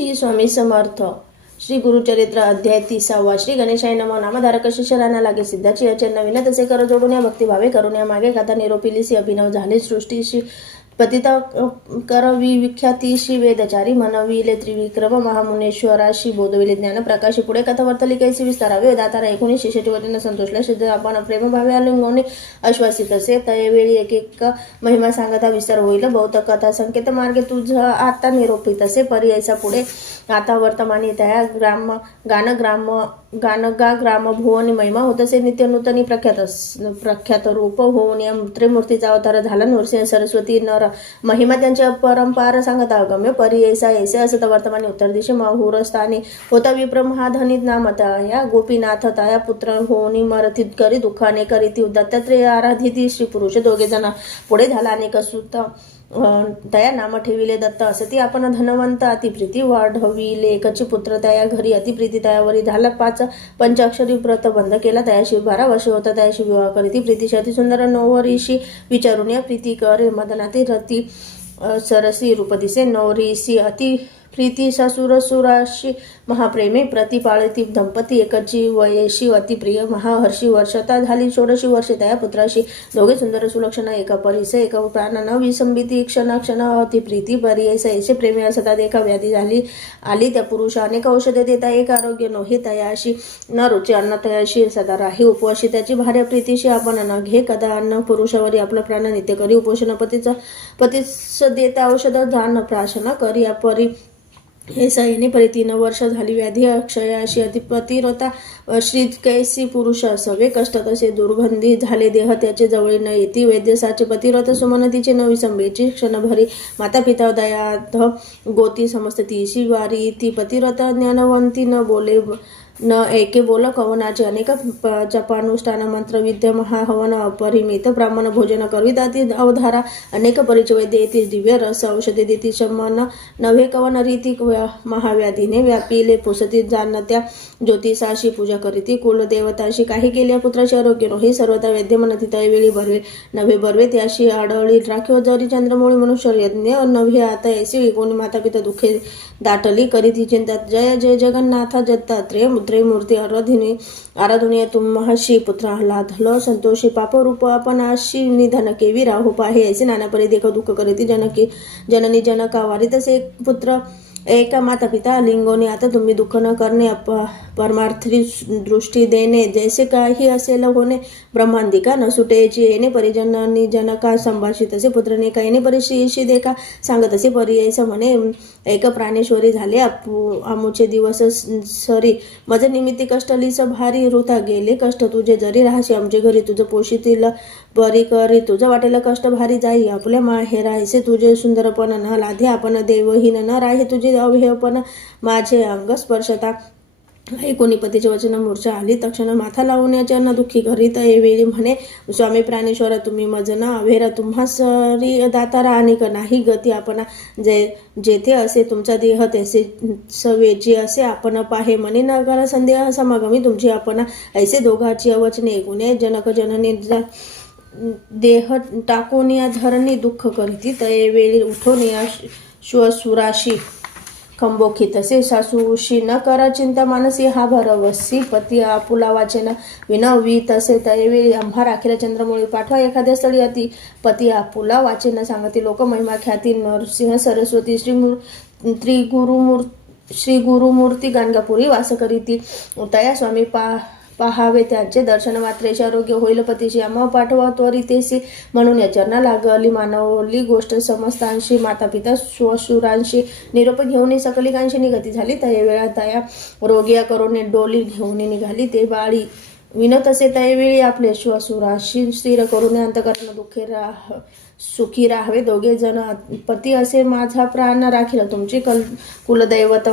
श्री स्वामी समर्थ. श्री गुरुचरित्र अध्याय 30. श्री गणेशाय नमो. नामधारक शिष्यराना लागे सिद्धाची अचन नवीन तसे कर जोडून या भक्तिभावे करून या मागे कथा निरोपिलीसी अभिनव झाले सृष्टीशी पतिता करवी विख्यातीशी वेदचारी मनविले त्रिविक्रम महामुनेश्वराशी बोधविले ज्ञान प्रकाशी पुढे कथा वर्तली कैसी विस्तारावे दातारा 19 शिष्याची वतीनं संतोषल्या सिद्ध आपण प्रेमभावे आलिंगोने आश्वासित असे तयवेळी एक एक महिमा सांगता विस्तार होईल बहुत कथा संकेत मार्गे तुझ आता निरोपित असे पर्यायचा पुढे आता वर्तमानी त्या गानगा ग्राम भुवनी महिमा होत असे नित्य नूतनी प्रख्यात रूप होऊन या त्रिमूर्तीचा अवतार झाला. नरसिंह सरस्वती नर महिमा त्यांच्या परंपार सांगता अगम्य परियसा ऐसे असत वर्तमानी उत्तर दिशे माहुरस्थानी होता विप्र महाधनी नामता या गोपीनाथ ताया पुत्र होऊनी मरथित करी दुःखाने करीती दत्तात्रेय आराधिती श्री पुरुष दोघे जण पुढे झाला अनेक सुत तया नाम ठेविले दत्त असती आपण धनवंत अतिप्रीती वाढविले एकची पुत्र तया घरी अतिप्रीती तयावरी झाला 5 पंचाक्षरी व्रत बंद केला तयाशी 12 वर्ष होता तयाशी विवाह करीती प्रीतीशी अति सुंदर नवरीशी विचारून या प्रीती करे मदनाती रती सरसी रूप दिसे नवरीसी अति प्रीती ससुरसुराशी महाप्रेमे प्रतिपाळती दंपती एकची वयेशी अतिप्रिय महाहर्षी वर्षता झाली 16 वर्षे त्या पुत्राशी दोघे सुंदर सुलक्षण एका परिस एक प्राण न विसंबिती क्षण अतिप्रीती परियस ऐसे प्रेमे असतात एका व्याधी झाली आली त्या पुरुषा अनेक औषधे देता एक आरोग्य नव्हे तयाशी न रुची अन्न तयाशी सदा राही उपवाशी त्याची भार्या प्रीतीशी आपण न घे कदा अन्न पुरुषावरी आपला प्राण नित्य करी उपोषण पतीच देता औषध धान प्राशन करी परी हे सैने परी 3 वर्ष झाली व्याधी अक्षयाशी अतिपतिरता श्री कैसी पुरुष असावे कष्ट तसे दुर्गंधी झाले देह त्याचे जवळ न येती वैद्यसाचे पतिरथ सुमनतीचे न विसंबेची क्षणभरी माता पिता दयाध गोती समस्त तीशी वारी ती पतिरथ ज्ञानवंती न बोले न एके बोल कवनाचे अनेक जपानुष्ठान मंत्र विद्या महाहवन अपरिमित ब्राह्मण भोजन करविताती अवधारा अनेक परिचय वैद्य येती दिव्य रस औषधे देती शमन नव्हे कवन रीती महाव्याधीने व्यापिले पुसती जाणत्या ज्योतिषाशी पूजा करीती कुलदेवताशी काही केल्या पुत्राचे आरोग्य हे सर्वता वैद्य म्हणती तयवेळी बरवे नव्हे बरवे त्याशी आढळली राखीव जरी चंद्रमौळी मनुष्य यज्ञ नव्हे आता ऐसे कोणी माता पिता दुःखे दाटली करीती चिंतात जय जय जगन्नाथ दत्तात्रेय मुद्रे मूर्ती आराधनीय तुम्हाशी पुत्र आल्हादल संतोषी पापरूप आपणाशी निधन केवी राहू पाहे ऐसे नाना परी देख दुःख करीती जननी जनका वारितसे एक पुत्र एका माता पिता लिंगोने आता तुम्ही दुःख न करणे परमार्थी दृष्टी देणे जैसे काही असेल होणे ब्रह्मांदिका न सुटेची येणे परिजनांनी जनका संभाषित असे पुत्रने काहीने परिशी देखा सांगत असे परियस म्हणे एक प्राणेश्वरी झाले आमुचे दिवस सरी मज निमित्ती कष्टलीस भारी वृथा गेले कष्ट तुझे जरी राहाशी आमचे घरी तुझं पोषितील परी करी तुझं वाटेल कष्ट भारी जाई आपल्या माहेरायसे तुझे सुंदरपण न लाधे आपण देवहीन न राहे तुझे अवयवपण माझे अंग स्पर्शता ऐकोनी पतीचे वचन मूर्छा आली तक्षण माथा लावण्याच्या न दुःखी घरीत वेळी म्हणे स्वामी प्राणेश्वर तुम्ही मजना अभेरा तुम्हा सरी दातारा अनेक नाही गती आपण जेथे असे तुमचा देह तेसे सवेची असे आपण पाहे म्हणे नकार संदेह समागमी तुमची आपण ऐसे दोघाची अवचने ऐकून जनक जननी देह टाकून या धरणी दुःख करीती तयवेळी उठून या श्वसुराशी खंबोखी तसे सासूशी न करा चिंता मानसी हा भरवसी पती आपुला वाचन विनवी तसे तयवेळी आम्हा राखीला चंद्रमौळी पाठवा एखाद्या स्थळी अति पती आपुला वाचन सांगती लोक महिमा ख्याती नरसिंह सरस्वती श्री गुरुमूर्ती गाणगापुरी वास करीती तया स्वामी पहावे त्यांचे दर्शन मात्रेचे आरोग्य होईल पतीशी आम्हा पाठवा त्वरितेसी म्हणून या चरणा लागली मानवली गोष्ट समस्तांशी माता पिता श्वशुरांशी निरोप घेऊन सकलिकांशी निगती झाली तयवेळा तया रोगिया करून डोली घेऊन निघाली ते बाळी विनत असे तयवेळी आपले श्वशुराशी स्थिर करून अंतकरण दुःखे सुखी राहावे दोघे जण पती असे माझा प्राण राखील तुमची कुलदैवत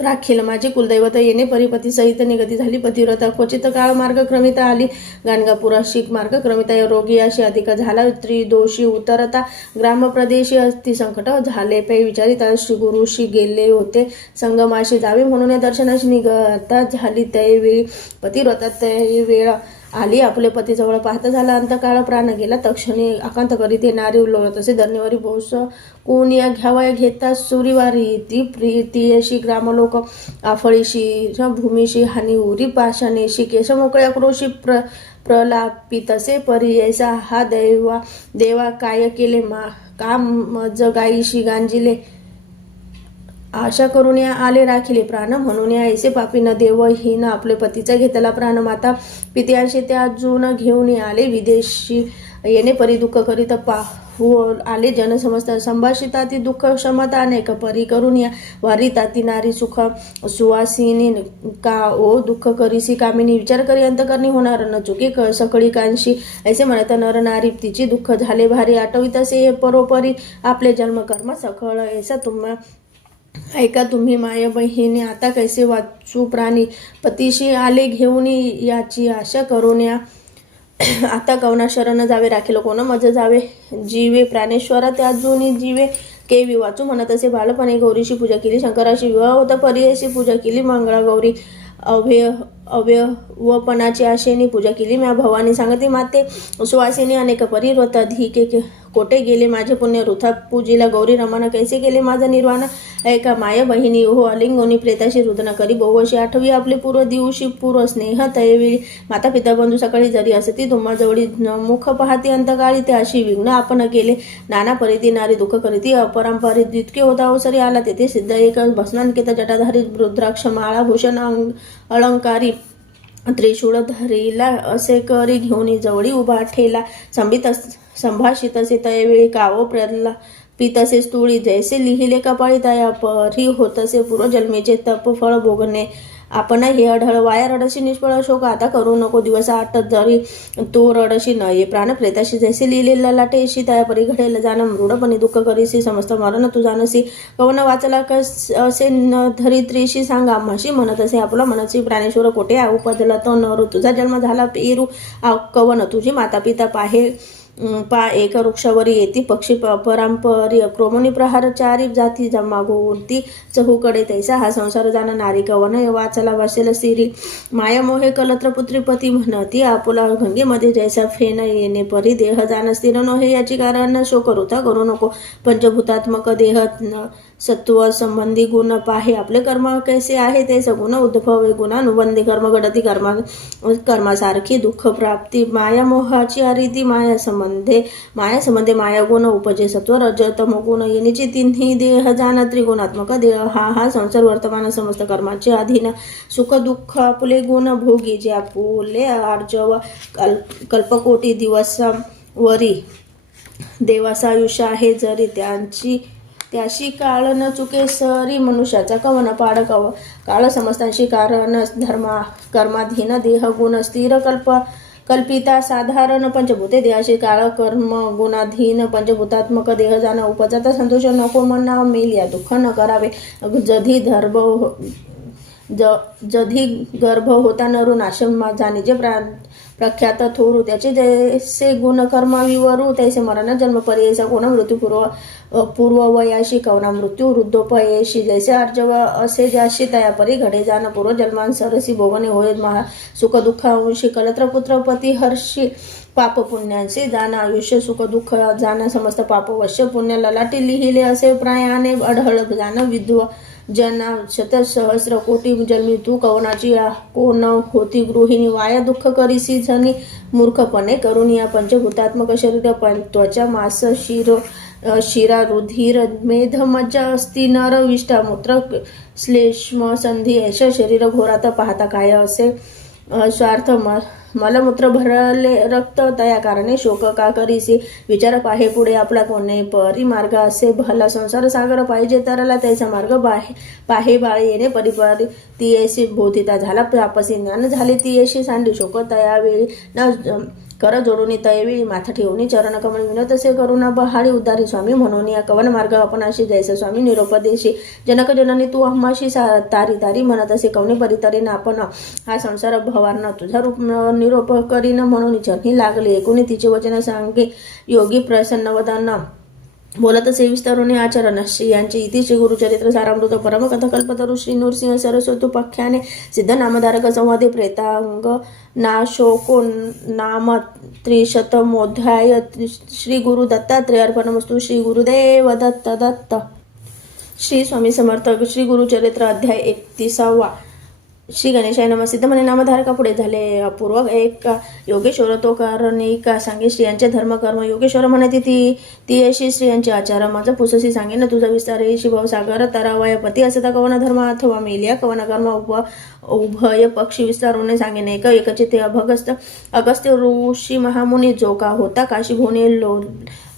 राखील माझे कुलदैवत येणे परिपती सहित निगती झाली पतिव्रता क्वचित काळ मार्गक्रमिता आली गाणगापुराशी मार्गक्रमिता रोगी अशी अधिक झाला त्रिदोषी उतरता ग्रामप्रदेशी अतिसंकट झाले पै विचारिता श्री गुरुशी गेले होते संगमाशी जावे म्हणून या दर्शनाशी निगता झाली त्यावेळी पतिव्रता त्यावेळा आली आपले पती जवळ पाहता झाला अंतकाळ प्राण गेला तक्षणी आकांत करी ते नारी उलवत असे धन्यवारी बोस कोण या घ्यावया घेता सुरीवारी ती प्रीतीयशी ग्रामलोक आफळीशी भूमीशी हानी उरी पाशानेशी केश मोकळ्या क्रोशी प्रलापितसे परियसा हा देवा काय केले काम जगाईशी गांजिले आशा करून या आले राखिले प्राण म्हणून या ऐसे पापी न देव हिन आपले पतीचा घेतला प्राण माता पित्यांशी त्या अजून घेऊन आले विदेशी येणे परी दुःख करीत पाहू आले जनसमस्त संभाषिता ती दुःख क्षमता अनेक परी करून या वारिता ती नारी सुख सुवासिनी का ओ दुःख करीसी कामिनी विचार करी अंतकरणी होणार न चुकी सकळी कांशी ऐसे म्हणत नर नारी तिची दुःख झाले भारी आठवित असे परोपरी आपले जन्म कर्म सखळ ऐसा तुम्हा ऐका तुम्ही माय बहिणी आता कैसे वाचू प्राणी पतीशी आले घेऊन याची आशा करून या आता कवना शरण जावे राखील कोण मज जावे जीवे प्राणेश्वरा त्या जुनी जीवे केवी वाचू म्हणत असे बालपणे गौरीशी पूजा केली शंकराशी विवाह होता परियशी पूजा केली मंगळा गौरी अवयवपणाची आशेने पूजा केली म्या भवानी सांगते माते सुवासिनी अनेक परिव्रत अधिके कोटे गेले माझे पुण्य वृथा पूजीला गौरी रमाना कैसे केले माझा निर्वाण ऐका माय बहिणी हो अलिंगोनी प्रेताशी रुदना करी बहुशी आठवी आपले पूर्व दिवशी पूर्व स्नेह तयवेळी माता पिता बंधू सकाळी जरी असती तुम्हा जवळी मुख पाहती अंतकाळी ते अशी विघ्न आपण केले नाना परिती नारी दुःख करीती अपरंपरित जितके होता अवसरी आला तेथे सिद्ध एक भस्नांकित जटाधारी रुद्राक्ष माळा भूषण अलंकारी त्रिशूळ धरीला असे करी घेऊन जवळी उभा ठेला संभाषित असे तयवेळी कावो पितसे स्तुळी जैसे लिहिले कपाळी तया परी होतसे पूर्वजन्मेचे तप फळ भोगणे आपण हे अढळ वाया रडशी निष्फळ शोक आता करू नको दिवस आठ जरी तो रडशी नये प्राण प्रेताशी जैसे लिहिलेला लाटेशी तया परी घडेल जाण मृडपणे दुःख करीसी समस्त मरण तू जाणसी कवन वाचला असे न धरित्रीशी सांगा म्हशी म्हणत असे आपला मनसी प्राणेश्वर कोठे उपजला तो नरू तुझा जन्म झाला पेरू कवन तुझी माता पिता पा एक वृक्षावरी येती पक्षी परांपरी क्रोमणी प्रहार चारी जाती जमागोती चहूकडे तैसा हा संसार जाणा नारी कवन वाचला वासेल सिरी माया मोहे कलत्र पुत्रीपती म्हणती आपुला गंगेमध्ये जैसा फेन येणे परी देह जाण स्थिर नोहे याची कारण शोक वृथा करू नको पंचभूतात्मक देह सत्व संबंधी गुण पाहे आपले कर्म कैसे आहे ते सगुण उद्भवे गुणानुबंधी कर्म घडती कर्मासारखी दुःख प्राप्ती माया मोहाची अरीती माया संबंधे माया गुण उपजे सत्व रज तम गुण येण्याची तिन्ही देह जाण त्रिगुणात्मक देह हा संसार वर्तमान समस्त कर्माचे अधीन सुख दुःख आपले गुण भोगी जे आपुले आर्जव कल्पकोटी दिवस वरी देवाचा आयुष्य आहे जरी त्याशी काळ न चुके सरी मनुष्याचा कवन पाड काळ समस्तांशी कारण कर्माधीन देह गुण स्थिर कल्पिता साधारण पंचभूते देहाशी काळ कर्म गुणाधीन पंचभूतात्मक देह जाण उपजाता संतोष नको मना मेल या दुःख न करावे जधी गर्भ होता नरू नाशम जाणे जे प्रख्यात थोरू त्याचे जैसे गुण कर्म विवरू तैसे मरण जन्म पर्ययसा कोण मृत्यू पूर्ववयाशी कवना मृत्यू वृद्धोपयशी जैसे अर्जव असे ज्याशी तयापरी घडे जाण पूर्वजन्मान सरसी भोगणे होय महा सुख दुःखांशी कलत्र पुत्र पती हर्षी पाप पुण्यांशी जाण आयुष्य सुख दुःख जाण समस्त पाप वश्य पुण्य ललाटी लिहिले असे प्रायाने अढळ जाण विद्व जना शतसहस्र कोटी जन्मी तू कवनाची कोण होती गृहिणी वाया दुःख करीसी झनी मूर्खपणे करून या पंचभूतात्मक शरीर त्वचा मास शिरा रुधिर मेध मज्जा अस्ति नर विष्ठा मूत्र श्लेष्म संधी यश शरीर घोरात पाहता काय असे स्वार्थ मलमूत्र भरले रक्त तया कारणे शोक का करीसी विचार पाहे पुढे आपला कोणे परी मार्ग असे भला संसार सागर पाहिजे तरला त्याचा मार्ग पाहे बाळे येणे परिपारी ती ऐशी बोधिता झाला तापसी ज्ञान झाले ती ऐशी सांडी शोक तयावेळी न कर जोडून तयवेळी माथा ठेवून चरण कमळ विनोद असे करुणा बहाळी उद्धारी स्वामी म्हणून या कवन मार्ग आपणाशी जैसे स्वामी निरोपदेशी जनक जननी तू आम्हाशी तारी तारी म्हणत असे कवने परितरीन आपण हा संसार भवारना तुझा रूप निरोप करीन म्हणून चरणी लागले एकूणी तिचे वचन सांगे योगी प्रसन्न वदन बोलत असे विस्तारोने आचरण श्री यांचे इति श्री गुरुचरित्र सारामृत परमकथा कल्पतरु श्री नृसिंह सरस्वतुपाख्याने सिद्ध नामधारक संवादे प्रेतांग नाशोको नाम त्रिशतमोध्याय श्री गुरु दत्तात्रेय अर्पणमस्तु श्री गुरुदेव दत्त दत्त. श्री स्वामी समर्थ. श्री गुरुचरित्र अध्याय 31. श्री गणेशाय नमः. सिद्ध म्हणे नामधारका पुढे झाले अपूर्व एक योगेश्वर तो कारणिका सांगे स्त्रियांचे धर्मकर्म. योगेश्वर म्हणते ती अशी स्त्रियांचे आचार माझा पुससी सांगे न तुझा विस्तार येशी भवसागर तरावाय पती असता कवन धर्म अथवा मेलिया कवन कर्म उभय पक्षी विस्तारोने सांगेन एक एकचे ते अगस्त्य ऋषी महामुनी जो का होता काशी भोने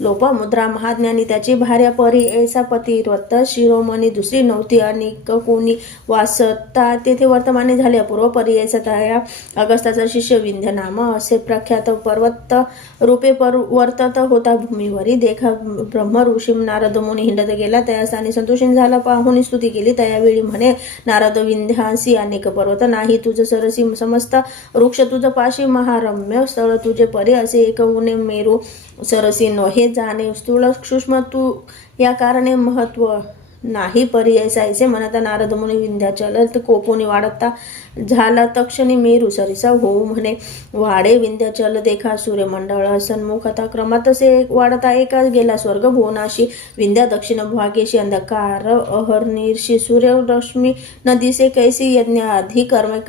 लोपमुद्रा महाज्ञानी त्याची भार्या परी ऐसा पतिव्रत शिरोमणी दुसरी नव्हती अनेक कोणी वासता तेथे वर्तमाने झाले अपूर्व परी ऐसा त्या अगस्ताचा शिष्य विंध्य नाम असे प्रख्यात पर्वत रूपे वर्तत होता भूमीवरी देखा ब्रह्म ऋषी नारद मुनी हिंडत गेला त्या स्थानी संतोषी झाला पाहुनी स्तुती केली त्यावेळी म्हणे नारद विंध्यासी अनेक पर्वत नाही तुझ सरसी समस्त वृक्ष तुझ पाशी महारम्य स्थळ तुझे परी असे एक उणे मेरू सरसी नोहे जाणे स्थूल सूक्ष्म तू या कारणे महत्व नाही परी ऐसे म्हणता नारद मुनी विंध्याचल कोपोनी वाढता झाला तक्षणी मेरू सरिसा होऊ म्हणे वाडे विंध्याचल देखा सूर्यमंडळ सन्मुख आता क्रमात से वाढता एकाच गेला स्वर्ग भुवनाशी विंध्या दक्षिण भागेशी अंधकार अहर्निशी सूर्यरश्मी न दिसे कैसी यज्ञ आधी कर्म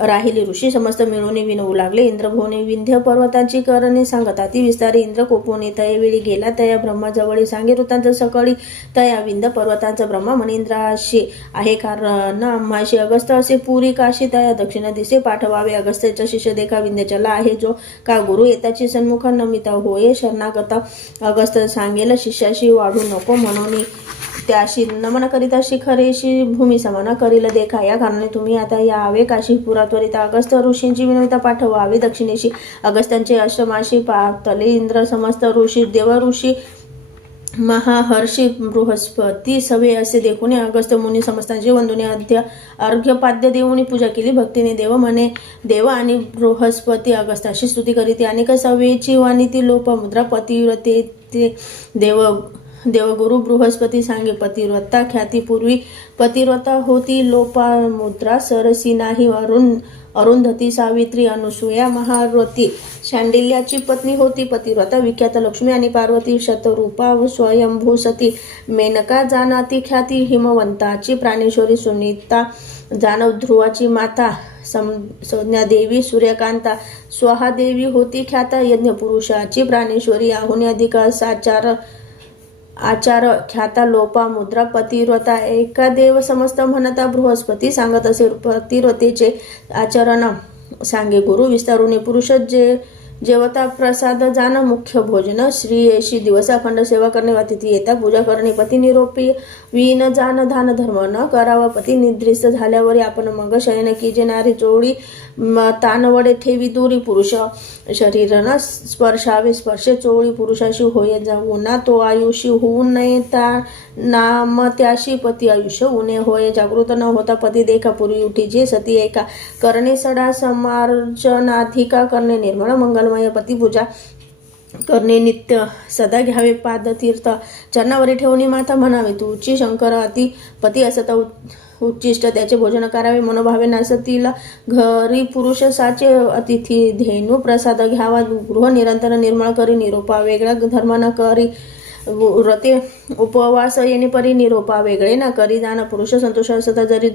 राहिली ऋषी समस्त मिळून विनवू लागले. इंद्रभोने विंध्य पर्वताची करणे सांगता ती विस्तारी इंद्र कोपोने तयावेळी गेला तया ब्रह्माजवळी सांगे वृत्तांत सकळी तया विंध्य पर्वतांचा ब्रह्मा म्हणे इंद्राशी आहे कारण आम्हाशी अगस्त असे पुरी काशी तया दक्षिण दिसे पाठवावे अगस्त्याचा शिष्य देखा विंध्याचला आहे जो का गुरु येताची सन्मुख नमिता होय शरणागता अगस्त सांगेल शिष्याशी वाढू नको म्हणून त्याशी नमन करिता शिखरेशी भूमी समान करील देखा या कारणाने तुम्ही आता यावे काशीपुरा त्वरित अगस्त ऋषींची विनविता पाठवावे दक्षिणेशी अगस्त्यांचे आश्रमाशी पातले इंद्र समस्त ऋषी देव ऋषी महाहर्षी बृहस्पती सवे असे देखून अगस्त मुनी समस्तांची वंदुने अर्घ्यपाद्य देऊनी पूजा केली भक्तीने देव म्हणे देव आणि बृहस्पती अगस्ताशी स्तुती करीते अनेक सवेची वाणी ती लोपमुद्रा पतिव्रते ते देवगुरु बृहस्पती सांगे पतिव्रता ख्यातीपूर्वी पतिव्रता होती लोपामुद्रा सरसी नाही अरुंधती सावित्री अनुसूया महारथी शांडिल्याची पत्नी होती पतिव्रता विख्यात लक्ष्मी आणि पार्वती शतरूपा व स्वयंभू सती मेनका जानाती ख्याती हिमवंताची प्राणेश्वरी सुनीता जानव ध्रुवाची माता संज्ञादेवी सूर्यकांता स्वाहादेवी होती ख्याता यज्ञपुरुषाची प्राणेश्वरी आहुनी अधिक आचार ख्याता लोपा मुद्रा पतिव्रता एका देव समस्त म्हणता बृहस्पती सांगत असे पतिव्रतेचे आचरण सांगे गुरु विस्तारुने पुरुष जेवता प्रसाद जाण मुख्य भोजन श्री येशी दिवसाखंड सेवा करणे वा तिथी येता पूजा करणे पती निरोपी विन जाण दान धर्म न करावा पती निद्रिस्त झाल्यावर आपण मग शयन की जे नारी चोळी तानवडे ठेवी दुरी पुरुष शरीर न स्पर्शावे स्पर्शे चोळी पुरुषाशी होय जाऊ ना तो आयुष्य होऊ नये नाम त्याशी पती आयुष्य उणे होय जागृत न होता पती देखा पूर्वी उठी जे सती एका करणे सडा समार्जनाधिका करणे निर्मळ मंगलमय पती पूजा करणे नित्य सदा घ्यावे पादतीर्थ चरणावरी ठेवणी माता म्हणावे तुची शंकर अति पती असता उच्चिष्ट त्याचे भोजन करावे मनोभावे नसतील घरी पुरुष साचे अतिथी धेनू प्रसाद घ्यावा गृह निरंतर निर्मळ करी निरोपा वेगळा धर्म न करी व्रते उपवास येणे परी निरोपा वेगळे न करी जाण पुरुष संतोष असता जरी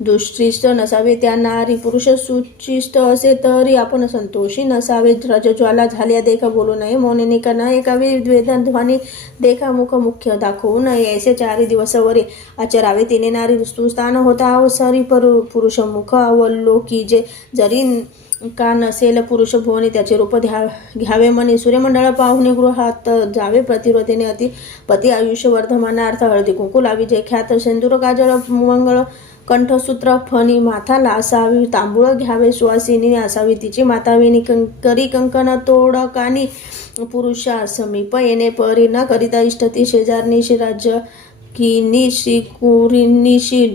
दुष्टिष्ट नसावे त्या नारी पुरुष सुचिष्ट असे तरी आपण संतोषी नसावे रजज्वाला झाल्या देखा बोलू नये मौनी का न एका वेदध्वनी देखा मुख मुख्य दाखवू नये ऐसे 4 दिवसावरी आचरावे तिने नारी स्थान होता अवसरी पुरुष मुख अवलोकी जे जरी का नसेल पुरुष भुवनी त्याचे रूप घ्यावे म्हणे सूर्यमंडळ पाहुणे गृहात जावे प्रतिव्रतेने अति पती आयुष्य वर्धमानार्थ हळदी कुंकू लावी जे ख्यात शेंदूर काजळ मंगळ कंठसूत्र फणी माथाला असावी तांबूळ घ्यावे सुवासिनी असावी तिची माताविनी करी कंकण तोडकानी पुरुषा समीप येणे परी न करिता इष्टती शेजारनीशी राज्य किनीशी कुरीनिशी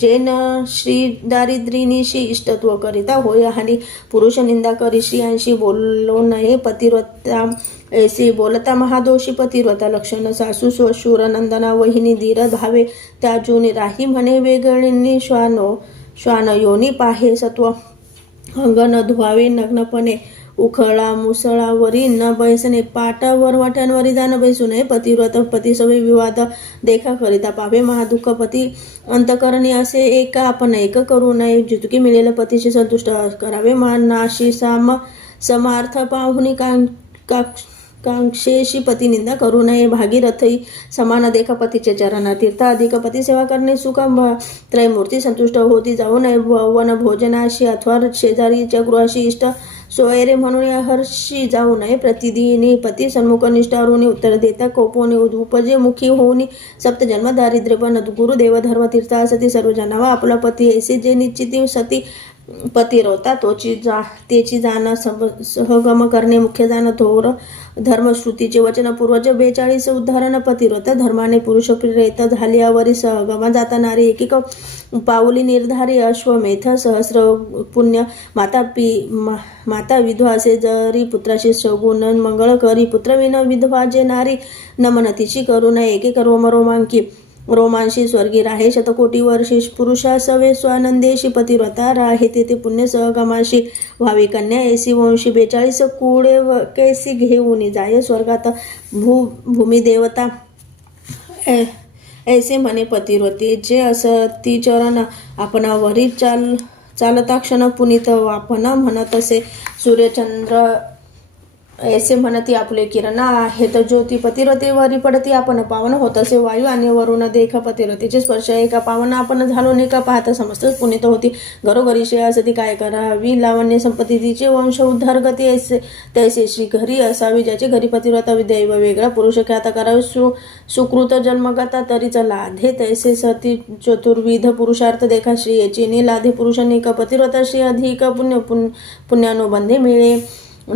जैन श्री दारिद्र्यनिशी इष्टत्व करिता होय आणि पुरुष निंदा करी स्त्रियांशी बोललो नये पतिव्रता ऐसे बोलता महादोषी पतिव्रता लक्षण सासू श्वशुर नंदना वहिनी धीर भावे त्या जुनी राही म्हणे वेगळी श्वान योनी पाहे सत्व अंग न धुवावे नग्नपणे उखळा मुसळावरी न बैसणे पाटावर वाट्यांवरी जाणं बैसू नये पतिव्रत पतिसवे विवाद देखा करिता पावे महादुःख पती अंतकरणी असे एक आपण एक करू नये जितकी मिळेल पतीशी संतुष्ट करावे मानाशी समार्थ पाहुनी कांक्षेशी पती निंदा करू नये भागीरथी समान देखा पतीचे चरणा तीर्थ अधिक पती सेवा करणे सुख त्रयमूर्ती संतुष्ट होती जाऊ नये वन भोजनाशी अथवा शेजारीच्या गृहाशी इष्ट सोयरे म्हणून या हर्षी जाऊ नये प्रतिदिनी पती सन्मुख निष्ठारूनी उत्तर देता कोपोने उपजे मुखी होऊनी सप्तजन्म दारिद्र्य पण गुरुदेव धर्म तीर्थ असती सर्व जनावा आपला पती ऐसे जे निश्चिती सती पती रोता तेची जाण सहगम करणे मुख्य जाण थोर धर्मश्रुतीचे वचन पूर्वज 42 उदाहरण पतिव्रत धर्माने पुरुष प्रेरित झाल्यावरी सहगमा जाता नारी एकेक पाऊली निर्धारी अश्वमेध सहस्र पुण्य माता विधवा असे जरी पुत्राशी सगुण मंगळ करी पुत्रविन विधवा जे नारी नमनतीची करू नये एकेक रोमांशी स्वर्गी राहे शतकोटी वर्षी पुरुषा सवे स्वानंदेशी पतिव्रता राहे तेथे पुण्य सहगमाशी व्हावी कन्या ऐसी वंशी 42 कुळे कैसी घेऊन जाय स्वर्गात भूमी देवता ऐसे म्हणे पतिव्रते जे असती चरण आपणावरी चालता क्षण पुनीत आपण म्हणत असे सूर्यचंद्र ऐसे म्हणती आपले किरण आहेत ज्योती पतिव्रतेवरी पडती आपण पावन होत असे वायू आणि वरुण देख पतिव्रतेचे स्पर्श एका पावन आपण झालो नेका पाहता समस्त पुनीत होती घरोघरी असती काय करावी लावण्य संपत्ती तिचे वंश उद्धार गती ऐसे तैसे श्री घरी असावी ज्याचे घरी पतिव्रता दैव वेगळा पुरुष ख्याता करावे सुकृत जन्मगता तरीच लाधे तैसे सती चतुर्विध पुरुषार्थ देखा श्री याची लाधे पुरुषांनी पतिव्रता श्री अधिक पुण्यानुबंधे मिळे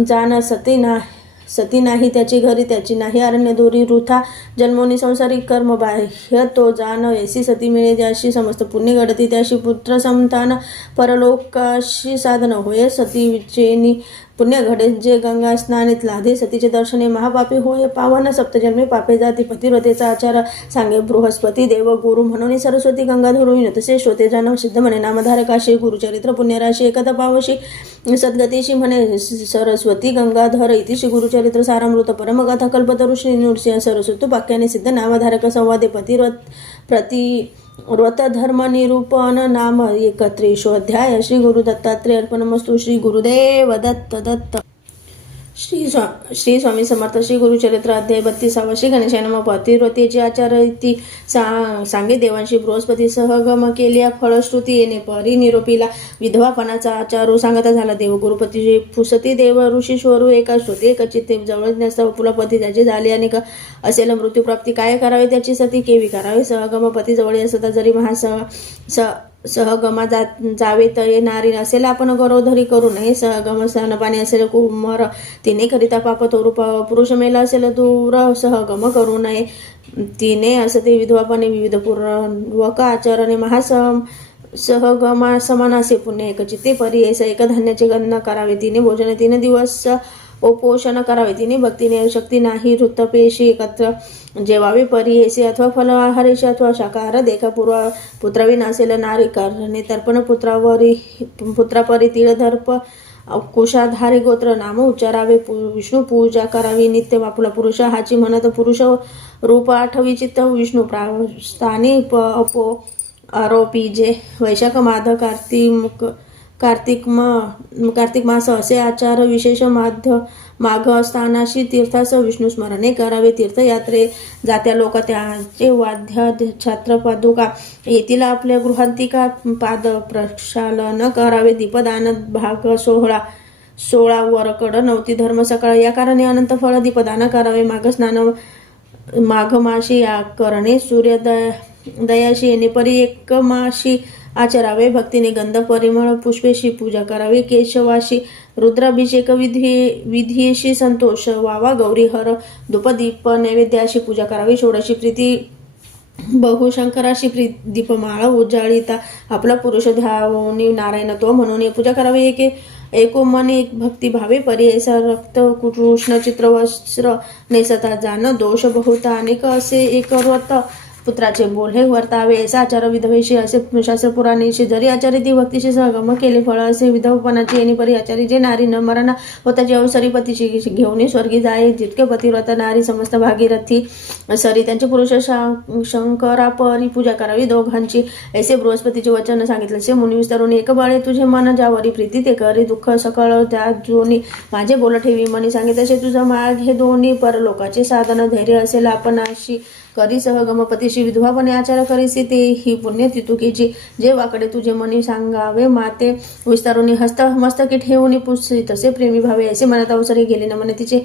जाण सती नाही त्याची घरी त्याची नाही अरण्य दोरी वृथा जन्मोनी संसारिक कर्म बाह्य तो जाण ऐसी सती मिळे ज्याशी समस्त पुण्य घडती त्याशी पुत्र संतान परलोकाशी साधन होय सतीचेनी पुण्य घडे जे गंगा स्नानित लाधे सतीचे दर्शने महापापी होय पावन सप्तजन्मे पापे जाती पतिव्रतेचा आचार सांगे बृहस्पती देव गुरु म्हणून सरस्वती गंगा धरून तसे श्रोते जन्म सिद्ध म्हणे नामधारकाशी गुरुचरित्र पुण्यराशी एकदा पावशी सद्गतीशी म्हणे सरस्वती गंगाधर इतिशी गुरुचरित्र सारामृत परमगाथा कल्पतरू श्री नृसिंह सरस्वती वाक्याने सिद्ध नामधारक संवादे व्रत धर्म निरूपण नाम 31 अध्याय श्री गुरु दत्तात्रेय अर्पणमस्तु श्री गुरुदेव दत्त श्री स्वामी समर्थ श्री गुरुचरित्र अध्याय 32 श्री गणेशाय नमः पतिव्रतेचे आचार इति सांगे देवांशी बृहस्पती सहगम केल्या फळश्रुती येणे परी निरोपीला विधवापणाचा आचार सांगता झाला देव गुरुपती पुसती देव ऋषी स्वरू एका श्रुती एकचित्ते जवळ नसता पुलापती त्याचे झाले आणि असेल मृत्यूप्राप्ती काय करावे त्याची सती केवी करावे सहगम पती जवळ असता जरी सहगमा जावे तये नारी असेल आपण गौरवधरी करू नये सहगम स्तनपाणी असेल कुमर तिने करिता पाप तोरू पुरुष मेला असेल दूर सहगम करू नये तिने असते विधवापणे विविध पूर्वक आचरणे सहगमा समान असे पुण्य एकचित्ते परी ऐसा एक धान्याचे गणना करावे तिने भोजन 3 दिवस उपोषण करावे तिने भक्तीने शक्ती नाही ऋतपेशी एकत्र जेवावे परी ऐसे अथवा फल आहारेशी अथवा शाकाहार देखा पुत्रविन असेल नारी करणे तर्पण पुत्रापरी तिळदर्प कुशाधारी गोत्र नाम उच्चारावे विष्णू पूजा करावी नित्य आपला पुरुष हाची म्हणत पुरुष रूप आठवी चित्त विष्णू प्रास्थानी अपो आरोपी जे वैशाख माध कार्तिक मास असे आचार विशेष माघ स्थानाशी तीर्थास विष्णू स्मरणे करावे तीर्थयात्रे जात्या लोक त्याचे वाद्य छात्र पादुका येथील आपल्या गृहांतिका पाद प्रक्षालन करावे दीपदान भाग 16 वरकड 9 धर्म सकाळ या कारणे अनंत फळ दीपदान करावे माघ माशी या करणे सूर्योदयाशी येणे परी एक माशी आचरावे भक्तीने गंध परिमळ पुष्पेशी पूजा करावी केशवाशी रुद्राभिषेक विधीशी संतोष वावा गौरी हर धूपदीप नैवेद्याशी पूजा करावी षोडशी प्रीती बहुशंकराशी दीपमाळा उजाळीता आपला पुरुष ध्यावनी नारायण तो म्हणून पूजा करावी. एको मन एक भक्ती भावे परी ऐसा रक्त कृष्ण चित्र वस्त्र नेसता जाण दोष बहुत अनेक असे एक व्रत पुत्राचे बोले वर्तावे ऐसा आचार विधवेशी असे शास्त्र पुराणेशी जरी आचार्य ती भक्तीशी सहगम केले फळ असे विधवपणाची येणे परी आचार्य जे नारी न मरणा होता जे अवसरी पतीशी घेऊन स्वर्गी जाय जितके पतिव्रत नारी समस्त भागीरथी सरी त्यांचे पुरुष शंकरा परी पूजा करावी दोघांची ऐसे बृहस्पतीचे वचन सांगितले असे मुनी विस्तारून एक बाळे तुझे मन ज्यावरी प्रीती ते करी दुःख सकळ त्या जोनी माझे बोल ठेवी मनी सांगितले असे तुझं माग हे दोन्ही परलोकाचे साधन धैर्य असेल आपणाशी करी सहगमपतीशी विधवापणे आचार करीसी ते ही पुण्य तितुकीची जे वाकडे तुझे मनी सांगावे माते विस्तारुनी हस्त मस्तकी ठेवून पुसरी तसे प्रेमी भावे असे मनात अवसरी गेले नमन तिचे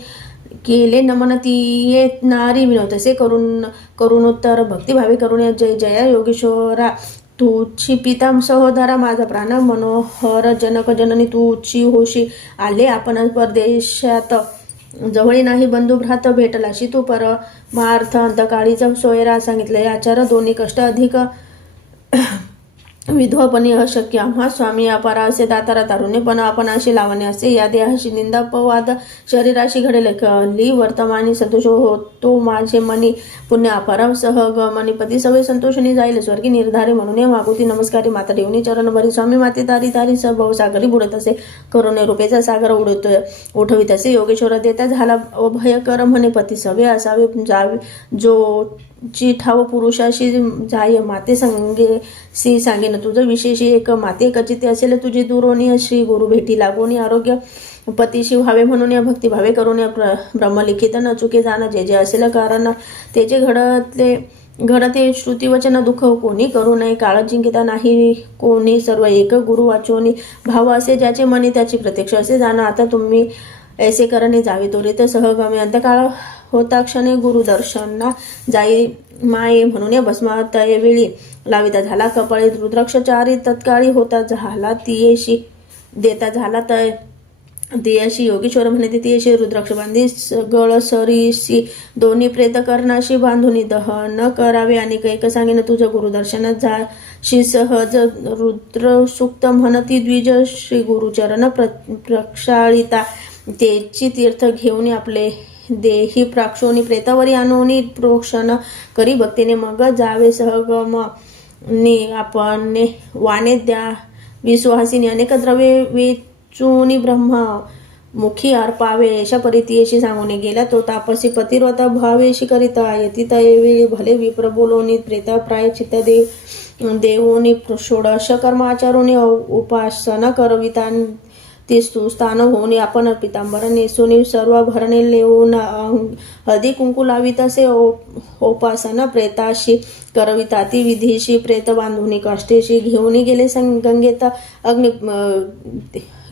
केले नमन ती नारी विनोद तसे करून उत्तर भक्तिभावे करून जय जया योगेश्वरा तुझी पिता सहोदरा माझा प्राण मनोहर जनक जननी तुझी होशी आले आपण परदेशात जवळी नाही बंधू भ्रात भेटलाशी तू परमार्थ अंतकाळीचा सोयरा सांगितले आचार दोन्ही कष्ट अधिक विधवापणी अशक्य आम्हा स्वामी अपारा असे दातारा तारुण्य पण आपण अशी लावणे असे या देहाशी निंदापवाद शरीराशी घडेल कली वर्तमानी संतोष होतो माझे मनी पुण्य अपारा सहगमनी पती सवय संतोषणी जाईल स्वर्गी निर्धारे म्हणून या मागुती नमस्कारी माता ठेवणी चरण भरी स्वामी माते तारी तारी भाऊ सागरी बुडत असे करुणे रूपेचा सागर उठवित असे योगेश्वर देता झाला अभयकर म्हणे पती सवे असावे जावे जो जी ठाव पुरुषाशी जाय माते सांगे सांगेन तुझं विशेष एक माते कचिते असेल तुझी दुरोणी श्री गुरु भेटी लागोनी आरोग्य पतीशी व्हावे म्हणून या भक्तिभावे करून या ब्रह्मलिखित न चुके जाणं जे जे असेल कारण त्याचे घडते श्रुतिवचन दुःख कोणी करू नये काळ जिंकिता नाही कोणी सर्व एक गुरु वाचोनी भाव असे ज्याचे मनी त्याची प्रत्यक्ष असे जाणं आता तुम्ही ऐसे करणे जावे त्वरित सहगामी अंतकाळ होता क्षणे गुरुदर्शना जाई माये म्हणून या भस्मात वेळी लाविता झाला कपाळी रुद्राक्षचारी तत्काळी होता झाला तियेशी देता झाला तियाशी योगेश्वर म्हणे तियेशी रुद्राक्ष बांधी गळ सरीशी दोन्ही प्रेत कर्णाशी बांधून दहन करावे आणि कैक सांगेन तुझं गुरुदर्शनात झाशी सहज रुद्र सुक्त म्हणती द्विज श्री गुरुचरण प्रक्षाळिता तेची तीर्थ घेऊन आपले देही प्राक्षोनी प्रेतावरी आणोनी प्रोक्षण करी भक्तीने मग जावे सहगम आपण वाणे द्या विश्वासिनी अनेक द्रव्ये वेचूनी ब्रह्मा मुखी अर्पावे अशा परितीयेशी सांगून गेला तो तापसी पतिव्रता भावेशी करिता यती तयवेळी भले विप्र बोलोनी प्रेता प्रायचित देवोनी षोडश कर्माचारोनी उपासना करविता ते सुस्थान होऊन आपण पितांबर नेसोनी सर्व भरणे लेवून हळदी कुंकू लावित असे उपासना प्रेताशी करविता ती विधीशी प्रेत बांधुनी काष्टेशी घेऊन गेले गंगेत अग्नि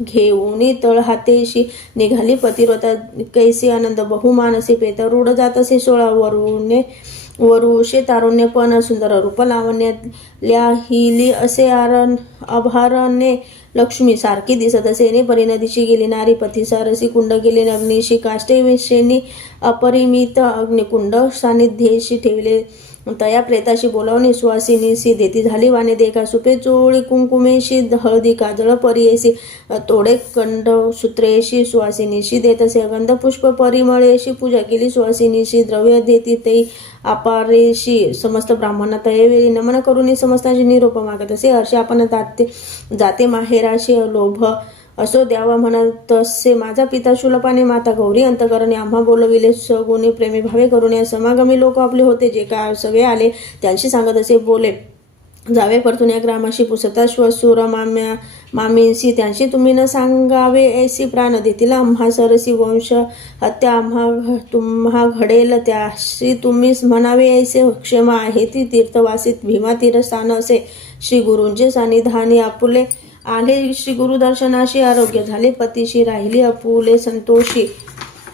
घेऊन तळ हातेशी निघाली पतिव्रता कैसी आनंद बहुमानसी प्रेत रूढ जात असे 16 वरुषे तारुण्य पण सुंदर रूप लावण्यातल्या हिली असे आभारणे लक्ष्मी सारखी दिसत असे परिणदीशी गेली नारी पती सारसी कुंड गेले अग्निशी काष्टे विषेनी अपरिमित अग्निकुंड सानिध्येशी ठेवले तया प्रेताशी बोलावणे सुवासिनीशी देती झाली वाणे देखा सुपे चोळी कुंकुमेशी हळदी काजळ परियेशी तोडे कंड सूत्रेशी सुवासिनीशी देत असे गंध पुष्प परिमळेशी पूजा केली सुवासिनीशी द्रव्य देती ते अपारेशी समस्त ब्राह्मण तयवेळी नमन करून समस्तांची निरोप मागत असे हर्षे आपण जाते माहेराशी लोभ असो द्यावा म्हणत तसे माझा पिता शुलपाने माता गौरी अंतकरणे आम्हा बोलविले सगुणी प्रेमी भावे करून या समागमी लोक आपले होते जे काय सगळे आले त्यांशी सांगत असे बोले जावे परतून या ग्रामाशी पुसता श्वशूर मामींशी त्यांशी तुम्ही न सांगावे ऐसी प्राण देतील आम्हा सरसी वंश हत्या तुम्हा घडेल त्याशी तुम्हीच म्हणावे ऐसे क्षेम आहे ती तीर्थवासित भीमा तीर्थस्थान असे श्री गुरूंचे सानिधानी आपुले आले श्री गुरुदर्शनाशी आरोग्य झाले पतीशी राहिली अपुले संतोषी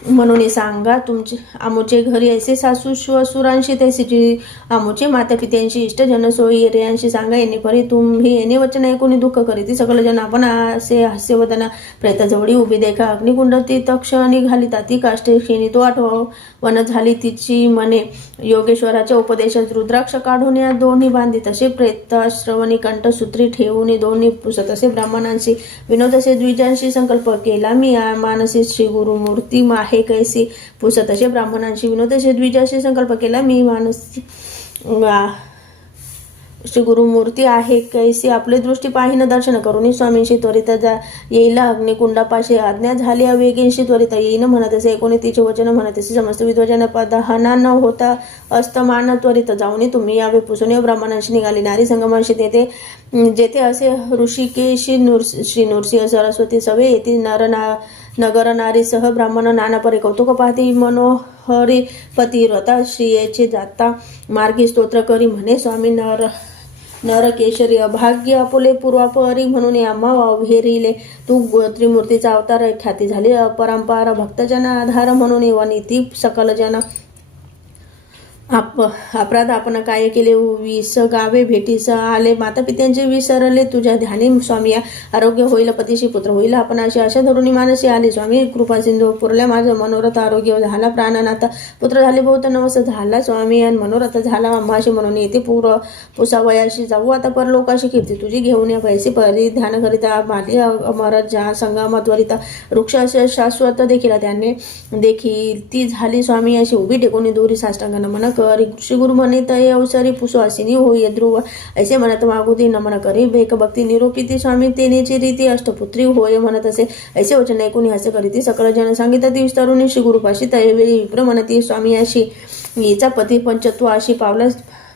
म्हणून सांगा तुमचे आमोचे घरी ऐसे सासू श्वसुरांशी तैसी आमोचे माता पित्यांशी इष्टजन सोयी रेयांशी सांगा येणे परी तुम्ही येणे वचन ऐकून दुःख करीती सकल जन आपण असे हास्यवदना प्रेताजवळी उभी देखा अग्निकुंड ती तक्ष निघाली ताती काष्टे क्षीणी तो आठवण झाली तिची मने योगेश्वराच्या उपदेशात रुद्राक्ष काढून या दोन्ही बांधी तसे प्रेत श्रवणी कंठसूत्री ठेवून दोन्ही पुसत असे ब्राह्मणांशी विनोद असे द्विजांशी संकल्प केला मी मानसी श्री गुरुमूर्ती आहे कैसी पुसत असे ब्राह्मणांशी विनोद असे द्विजांशी संकल्प केला मी मानसी श्री गुरुमूर्ती आहे कैसी आपले दृष्टी पाहिन दर्शन करून स्वामींशी त्वरित येईल अग्निकुंडापाशी आज्ञा झाली वेगेंशी त्वरित येईन म्हणत असे 29 वचन म्हणत असे समस्त विद्वजन पदहना न होता अस्तमान त्वरित जाऊन तुम्ही यावे पुसून ब्राह्मणांशी निघाली नारी संगमांशी जेथे असे ऋषिकेशी श्री नृसिंह सरस्वती सवे येथे नगर नारी सह ब्राह्मण नाना परे कौतुक पाहती मनोहरी पतिव्रता श्रियेचे जाता मार्गी स्तोत्र करी म्हणे स्वामी नरकेशरी अभाग्य आपुले पूर्वापरी म्हणून आम्हा अभेरिले तू त्रिमूर्तीचा अवतार ख्याती झाली अपरंपार भक्तजन आधार म्हणून वनिती सकल जन अपराध आपण काय केले विस गावे भेटीस आले माता पित्यांचे विसरले तुझ्या ध्यानी स्वामी आरोग्य होईल पतीशी पुत्र होईल आपण अशी आशा धरुणी मानसी आले स्वामी कृपा सिंधू पुरल्या माझं मनोरथ आरोग्य झाला प्राणनाथ पुत्र झाले बहुत नवस झाला स्वामी आणि मनोरथ झाला अम्माशी म्हणून येते पुसावयाशी जाऊ आता परलोकाशी कीर्ती तुझी घेऊन या पैसे परिधान करिता माली अमर जा संगमा त्वरिता वृक्ष असे शाश्वत देखील त्याने देखील ती झाली स्वामी अशी उभी टेकून दोरी साष्टांग नमन श्री गुरु म्हणे तय अवसरी पुसवासिनी होय ध्रुव ऐसे म्हणत मागुती नमन करी बेक भक्ती निरोपिती स्वामी तेनेची रीती अष्टपुत्री होय म्हणत असे ऐसे वचन ऐकून हसे करीती सकल जन सांगितलं ती विस्तारून श्री गुरुपाशी तयवेळी विप्र म्हणती स्वामी अशी हिचा पती पंचत्व अशी पावला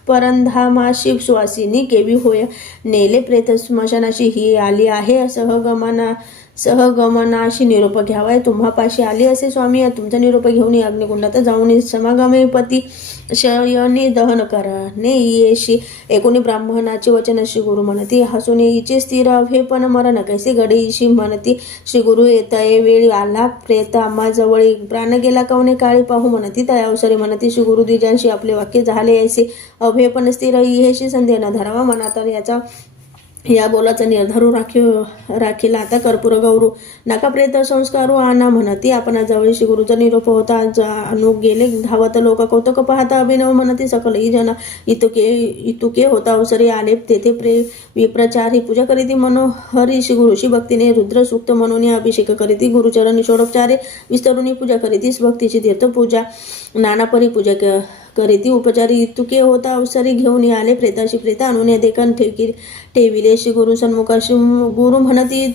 परंधामाशी सुवासिनी केवी होय नेले प्रेत स्मशानाशी ही आली आहे सहगमनाशी निरोप घ्यावाय तुम्हापाशी आली असे स्वामी तुमचा निरोप घेऊन अग्निकुंडात जाऊन समागमे पती शयनी दहन करा ने येशी एकोणी ब्राह्मणाचे वचन श्री गुरु म्हणती हसून हिचे स्थिर अभेपण मरण कैसे गडीशी म्हणती श्री गुरु येतये वेळी आला प्रेत आम्हा जवळ प्राण गेला कवने काळी पाहू म्हणती त्या अवसरी म्हणती श्री गुरु द्विजांशी आपले वाक्य झाले ऐसे अभेपण स्थिर येशी संदेह न धरावा मनात याचा या बोलाचा निर्धारू राखीला आता कर्पूर गौरू नका प्रेत संस्कारू आना म्हणती आपण जवळ श्री गुरुचा निरोप होता अनुक गेले धावत लोक कौतुक पाहता अभिनव म्हणती सकल ही जन इतुके होता अवसरी आले तेथे विप्रचारी पूजा करीती मनोहरी श्री गुरुशी भक्तीने रुद्र सूक्त म्हणून अभिषेक करीती गुरुचरण षोडोपचारे विस्तरुणी पूजा करीती भक्तीची तीर्थ पूजा नानापरी पूजा करीती उपचारी इतुके होता अवसरी घेऊन आले प्रेताशी प्रेता आणून या देखण ठेविले श्री गुरु सन्मुखाशी गुरु म्हणती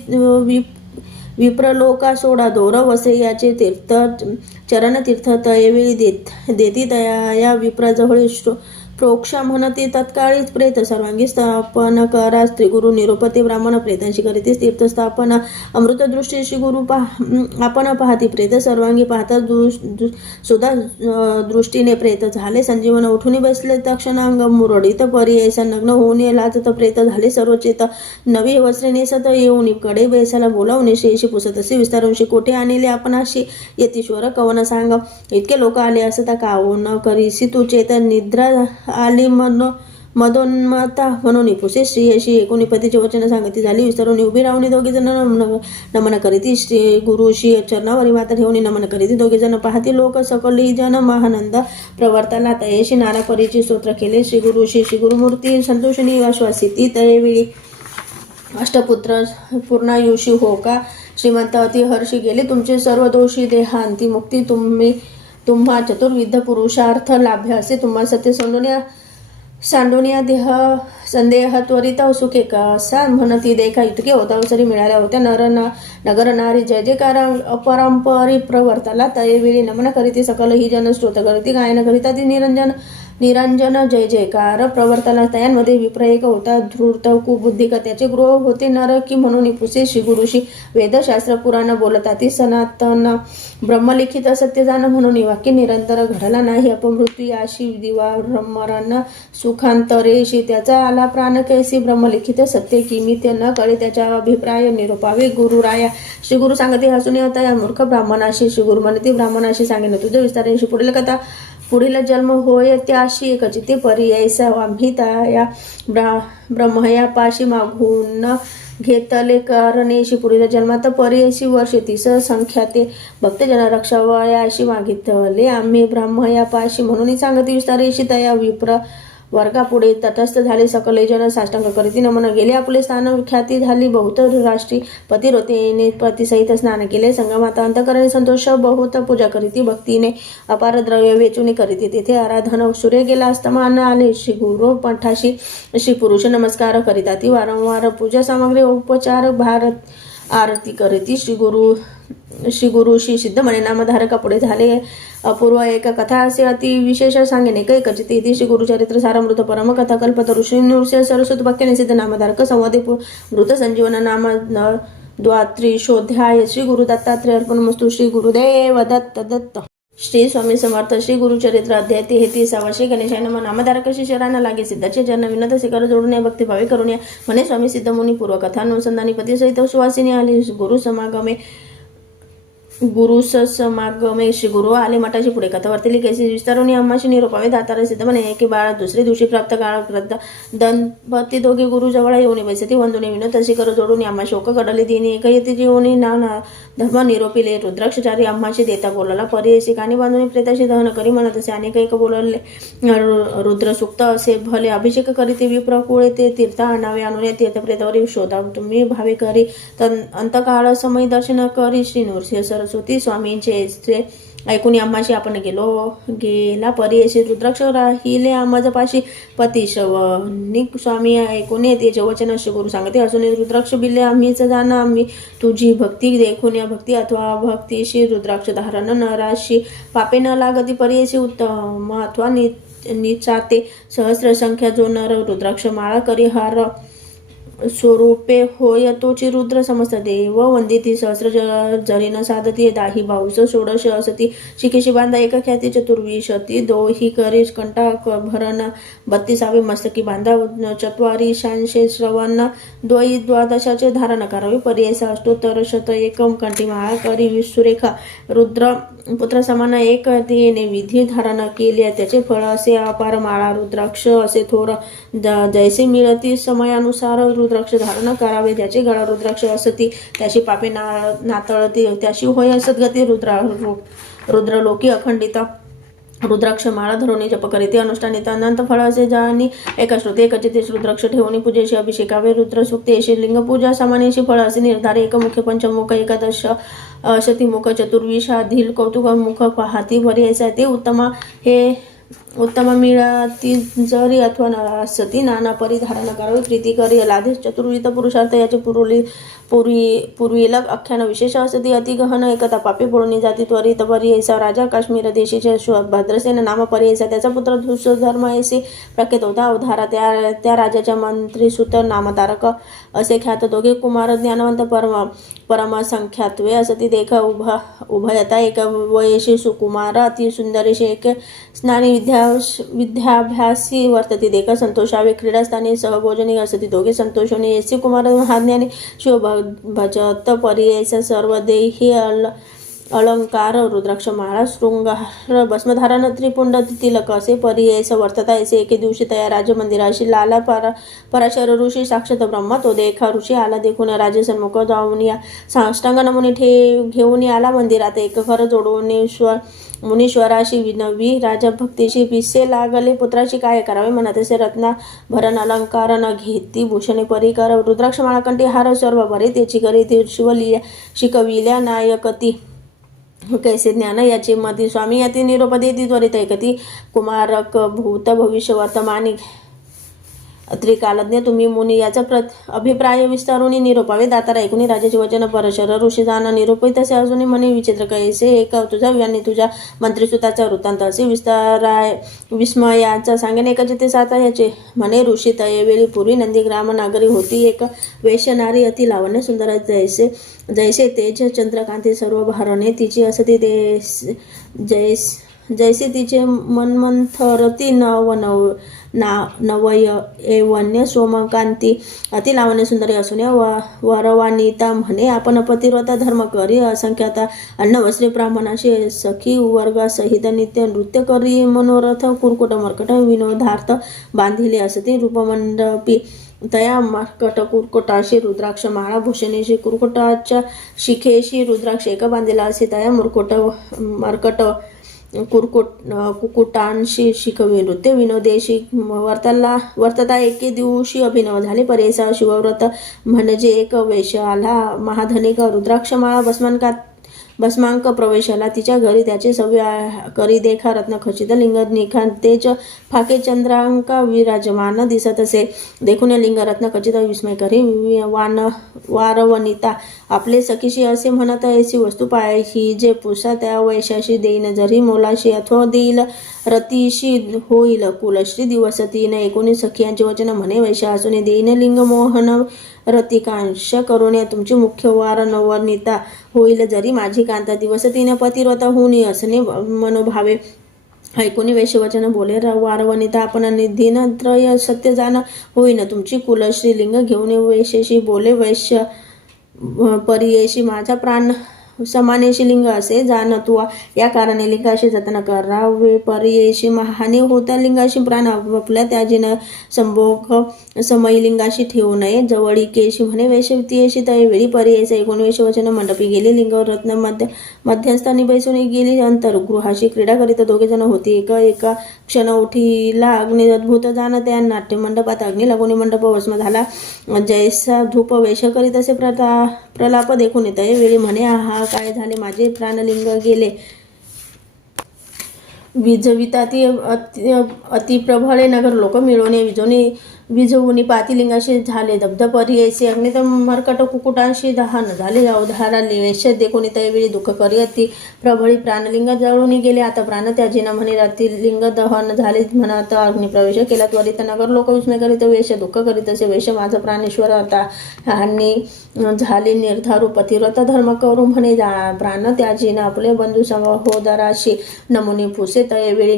विप्रलोका सोडा दोर वसे याचे तीर्थ चरण तीर्थ तयवेळी देती तया या विप्रजवळ प्रोक्षा म्हणते तत्काळीच प्रेत सर्वांगी स्थापन करा श्री गुरु निरोपते ब्राह्मण प्रेतांशी करीते तीर्थ स्थापना अमृत दृष्टी श्री गुरु आपण पाहती प्रेत सर्वांगी पाहता सुद्धा दृष्टीने प्रेत झाले संजीवन उठून बसले तक्षणांग मुरडित परियसा नग्न होऊन लाजत प्रेत झाले सर्वचेत नवी वस्त्रे नेसत येऊन कडे बैसाला बोलावून शेशी पुसत असे विस्तारूनशी कोठे आणले आपणाशी यतीश्वर कवन सांग इतके लोक आले असता काव न करीसी तू चेतन निद्रा आली मदोन्मता म्हणून पुसे श्री अशी एकोणीपतीचे वचन सांगती झाली विस्तरून उभी राहून दोघे जण नमन करीती श्री गुरुशी चरणावरी माता ठेवून नमन करीती दोघे जण पाहती लोक सकली जन महानंद प्रवर्ताला तयेशी नारापरीची स्तोत्र केले श्री गुरुशी श्री गुरुमूर्ती संतोषिनी आश्वासिती तयवेळी अष्टपुत्र पूर्णायुषी हो का श्रीमंत अति हर्षी गेले तुमचे सर्व दोषी देहांती मुक्ती तुम्हा चतुर्विध पुरुषार्थ लाभ्य असे तुम्हा सत्य सांडोनिया देह संदेह त्वरित सुखे कसा म्हणती देखा इतके होता अवसरी मिळाल्या होत्या नगर नारी जय जयकार अपरंपरी प्रवर्ताला तयवेळी नमन करीती सकल ही जन स्तोत्र करीती गायन करिता ती निरंजन जय जयकार प्रवर्ताला तयांमध्ये विप्रयक होता धूर्त कुबुद्धिक त्याचे गृह होते नरकी म्हणून पुसे श्री गुरुशी वेदशास्त्र पुराण बोलता ती सनातन ब्रह्मलिखित सत्य जाण म्हणून वाक्य निरंतर घडला नाही अपमृत्यू याशी दिवा ब्रह्मरांना सुखांतरेशी त्याचा आला प्राण कैसी ब्रह्मलिखित सत्य किमी ते न कळे त्याच्या अभिप्राय निरोपावे गुरुराया श्री गुरु सांगते हसून आता या मूर्ख ब्राह्मणाशी श्री गुरु म्हणते ब्राह्मणाशी सांगेन तुझ्या विस्तारांशी पुढील कथा पुढील जन्म होय त्याशी एकचिते पर्यायसा आम्ही त्या ब्रह्मया पाशी मागून घेतले कारणेशी पुढील जन्मात परियशी वर्षे 30 संख्याते भक्तजन रक्षावयाशी मागितले आम्ही ब्रह्म या पाशी म्हणून सांगती विस्तारेशी तया विप्र वर्गापुढे तटस्थ झाले सकले जन साष्टांग करीती नमन गेले आपले स्थान ख्याती झाली बहुत राष्ट्री पतिरोतेने पतीसहित स्नान केले संगमाता अंतकरणे संतोष बहुत पूजा करीती भक्तीने अपार द्रव्य वेचून करीती तेथे आराधन सूर्य गेला अस्तमान आले श्री गुरु पठाशी श्री पुरुष नमस्कार करीता ती वारंवार पूजा सामग्री उपचार भारत आरती करीती श्री गुरु श्री सिद्ध म्हणे नामधारका पुढे झाले अपूर्व एक कथा असे अति विशेष सांगेने कैकचित इति श्री गुरुचरित्र सारामृत परम कथा कल्पत ऋषी नृस्य सरस्वत वाक्याने सिद्ध नामधारक संवादे मृत संजीवन नाम द्वात्रिशोध्याय श्री गुरु दत्तात्रेय अर्पणमस्तु श्री गुरुदेव दत्त दत्त श्री स्वामी समर्थ श्री गुरुचरित्र अध्याय 33 श्री गणेशाय नमः नामधारक शिष्यरांना लागे सिद्धाचे चरण विनत शिखर जोडून या भक्तिभावे करून या म्हणे स्वामी सिद्ध मुनी पूर्व कथा अनुसंधानी पती सहित सुवासिनी आली गुरु श्री गुरु आले मठाशी पुढे कथा वर्तली कैसी विस्तारून अम्माशी निरोपावे दातारा सिद्ध म्हणे की बाळा दुसरे दिवशी प्राप्त काळ दंपती दोघे गुरु जवळ येऊन बैसती वंदुने विनोद शिखर जोडून अम्मा शोक कडले दिनी एक येते जीवनी ना धर्म निरोपिले रुद्राक्षचारी अम्माशी देता बोलाला परियशी कानी बांधून प्रेताशी दहन करी म्हणत असे अनेक एक बोलले रुद्र सुक्त असे भले अभिषेक करीते विप्रकुळे ते तीर्थ आणावे आणून तीर्थ प्रेतावरी शोधा तुम्ही भावे करी अंतकाळ समय दर्शन करी श्री नृसिंह सरस्वती स्वामींचे ऐकून अम्माशी आपण गेला परियशी रुद्राक्ष राहिले आम्हापाशी पतिशवनिक स्वामी ऐकून त्याचे वचन श्री गुरु सांगते असून रुद्राक्ष बिल्ले आम्हीच जाणं आम्ही तुझी भक्ती देखून या भक्ती अथवा भक्तीशी रुद्राक्ष धारण नराशी पापे न लागती परियशी उत्तम अथवा निचाते सहस्र संख्या जो नर रुद्राक्ष माळा करी हार स्वरूपे होय तोची रुद्र समस्त देव वंदिती सहस्र जरीन साधती दाही भाऊस षोडश असती शिकेशी बांधा एक ख्याती चतुर्विशती दोही करी कंटा भरण 32 मस्तकी बांधा चत्वारी शांशे श्रवण द्वादशाचे धारण करावे पर्याय अष्टोत्तर शत एकम कंठी माळा करी विसुरेखा रुद्र पुत्र समान एक तिने विधी धारण केले त्याचे फळ असे अपार माळा रुद्राक्ष असे थोर जैसे मिळती समयानुसार रुद्राक्ष धारण करावे त्याचे गळा रुद्राक्ष असती त्याची पापे नातळती त्याशी होय सद्गती रुद्रलोकी अखंडित रुद्राक्ष माळा धरून जप करीते अनुष्ठानित अनंत फळ असे जाणी एका श्रुती एकचितेश रुद्राक्ष ठेवून पूजेशी अभिषेकावे रुद्र सुक्तेशी लिंग पूजा सामान्यशी फळ असे निर्धारे एकमुख पंचमुख एकादश शतीमुख चतुर्विशाधील कौतुक मुख पाहती पर्याय ते उत्तम मिळाती जरी अथवा सती नाना परिधारण करावे प्रीती करी लाधेश चतुर्विध पुरुषार्थ याचे पूर्वीला आख्यान विशेष असती अति गहन एकता पापे पडून जाती त्वरित पर्यायसा राजा काश्मीर देशीचे भद्रसेन नाम पर्यायसा त्याचा पुत्र धर्म ऐसे प्रख्यात होता अवधारा त्या राजाच्या मंत्री सुत नामधारक असे ख्यात दोघे कुमार ज्ञानवंत परम संख्यात्वे असती देख उभयता एक वयशी सुकुमार अति सुंदरेशी एक स्नानी विद्याभ्यासी वर्तती देख संतोषावे क्रीडास्थानी सहभोजनी असती दोघे संतोषोनी एसी कुमार महाज्ञानी शिव भजत पर्यायस सर्व देही अलंकार रुद्राक्ष माळा शृंगार भस्मधारण त्रिपुंड तिलक असे पर्यायस वर्तता ऐसे एके दिवशी तया राजमंदिराशी लाला पराशर ऋषी साक्षात ब्रह्मा तो देखा ऋषी आला देखून राजसन्मुख जाऊन या साष्टांग नमुनी घेऊन आला मंदिरात एक घर जोडून मुनीश्वराशी विनवी राजा भक्तीशी पिसे लागले पुत्राशी काय करावे म्हणत असे रत्ना भरण अलंकार न घेती भूषणे परिकर रुद्राक्ष माळाकंठी हार सर्व बरे त्याची करी ते शिकविल्या नायकती कैसे ज्ञान याचे मती स्वामी याती निरोप देती त्वरित ऐकती कुमारक भूत भविष्य वर्तमानी त्रिकालज्ञ तुम्ही मुनी याचा अभिप्राय विस्तारून निरोपावे दातारा ऐकून राजाचे वचन परशर ऋषी जाणं निरोपी तसे अजूनही म्हणे विचित्र कैसे एक तुझा आणि तुझ्या मंत्रीसुताचा वृत्तांत असे विस्मयाचा सांगेन एकचिते साता याचे म्हणे ऋषी तयवेळी पूर्वी नंदीग्राम नागरी होती एक वैश्यनारी अति लावण्य सुंदर जैसे तेज चंद्रकांती सर्व भारणे तिची असती ते जैसे तिचे मनमंथरती नवय एवन्य सोमकांती अति लावण्य सुंदरी असून वरवानिता म्हणे आपण पतिव्रता धर्म करी असंख्याता अन्न वस्त्रे ब्राह्मणाशी सखी वर्गासहित नित्य नृत्य करी मनोरथ कुरकुट मर्कट विनोदार्थ बांधिले असते रूपमंडपी तया मर्कट कुरकुटाशी रुद्राक्ष माळा भूषणेशी कुरकुटाच्या शिखेशी रुद्राक्ष एक बांधिला असे तया मर्कट कुकुटांशी शिकवी नृत्य विनोदेशी वर्तता एके दिवशी अभिनव झाले परेसा शिवव्रत म्हणजे एक वेश आला महाधनिक रुद्राक्षमाळा भस्मांक प्रवेशाला तिच्या घरी त्याचे सव्य करी देखा रत्न खचित लिंग निखांतेच फाके चंद्रांका विराजमान दिसत असे देखून लिंग रत्न खचित विस्मय करी वारवनिता आपले सखीशी असे म्हणत ऐसी वस्तू पाय ही जे पुसा त्या वैशाशी देईन जरी मोलाशी अथवा देईल रतीशी होईल कुलश्री दिवस 19 सखियांचे वचन म्हणे वैशा असून देईन लिंग मोहन रतिकांश करुण्या तुमची मुख्य वार नवनीता होईल जरी माझी कांता दिवस 3 पतिव्रता होऊन असणे मनोभावे ऐकून वैश्यवचन बोले वारवनिता आपण निधीन त्रय सत्य जाण होईन तुमची कुलश्री लिंग घेऊन वैश्यशी बोले वैश्य परियेशी माझा प्राण समानेशी लिंग असे जाण तू या कारणे लिंगाशी जतन करावे परियेशी हानी होता लिंगाशी प्राण आपल्या त्याजीनं संभोग समयी लिंगाशी ठेवू नये जवळीकेशी म्हणे वैश्यतीयेशी तयवेळी परियेस 19 वचन मंडपी गेली लिंगावर रत्न मध्यस्थानी बैसून गेली अंतर्गृहाशी क्रीडा करीत दोघे जण होती एका क्षण उठीला अग्नी अद्भुत जाण त्या नाट्य मंडपात अग्नी लागून मंडप भस्म झाला जैसा धूप वेश करीत असे प्रलाप देखून येत वेळी म्हणे हा काय झाले माझे प्राणलिंग गेले विजविता ती अतिप्रबळे नगर लोक मिळवणे विजवुनी पातिलिंगाशी झाले धबधपरी ऐसे अग्नितम मर्कट कुकुटांशी दहन झाले अवधारा वेश देखून त्यावेळी दुःख करी अति प्रबळी प्राणलिंग जळून गेले आता प्राण त्याजीना म्हणे रात्रिलिंग दहन झाले म्हणत अग्निप्रवेश केला त्वरित नगर लोक विस्मय करीत वेश दुःख करीत असे वेश माझा प्राणेश्वर आता हानी झाले निर्धारू पतिव्रत धर्म करू म्हणे प्राण त्याजीना आपले बंधू सहोदराशी नमुने फुसे त्यावेळी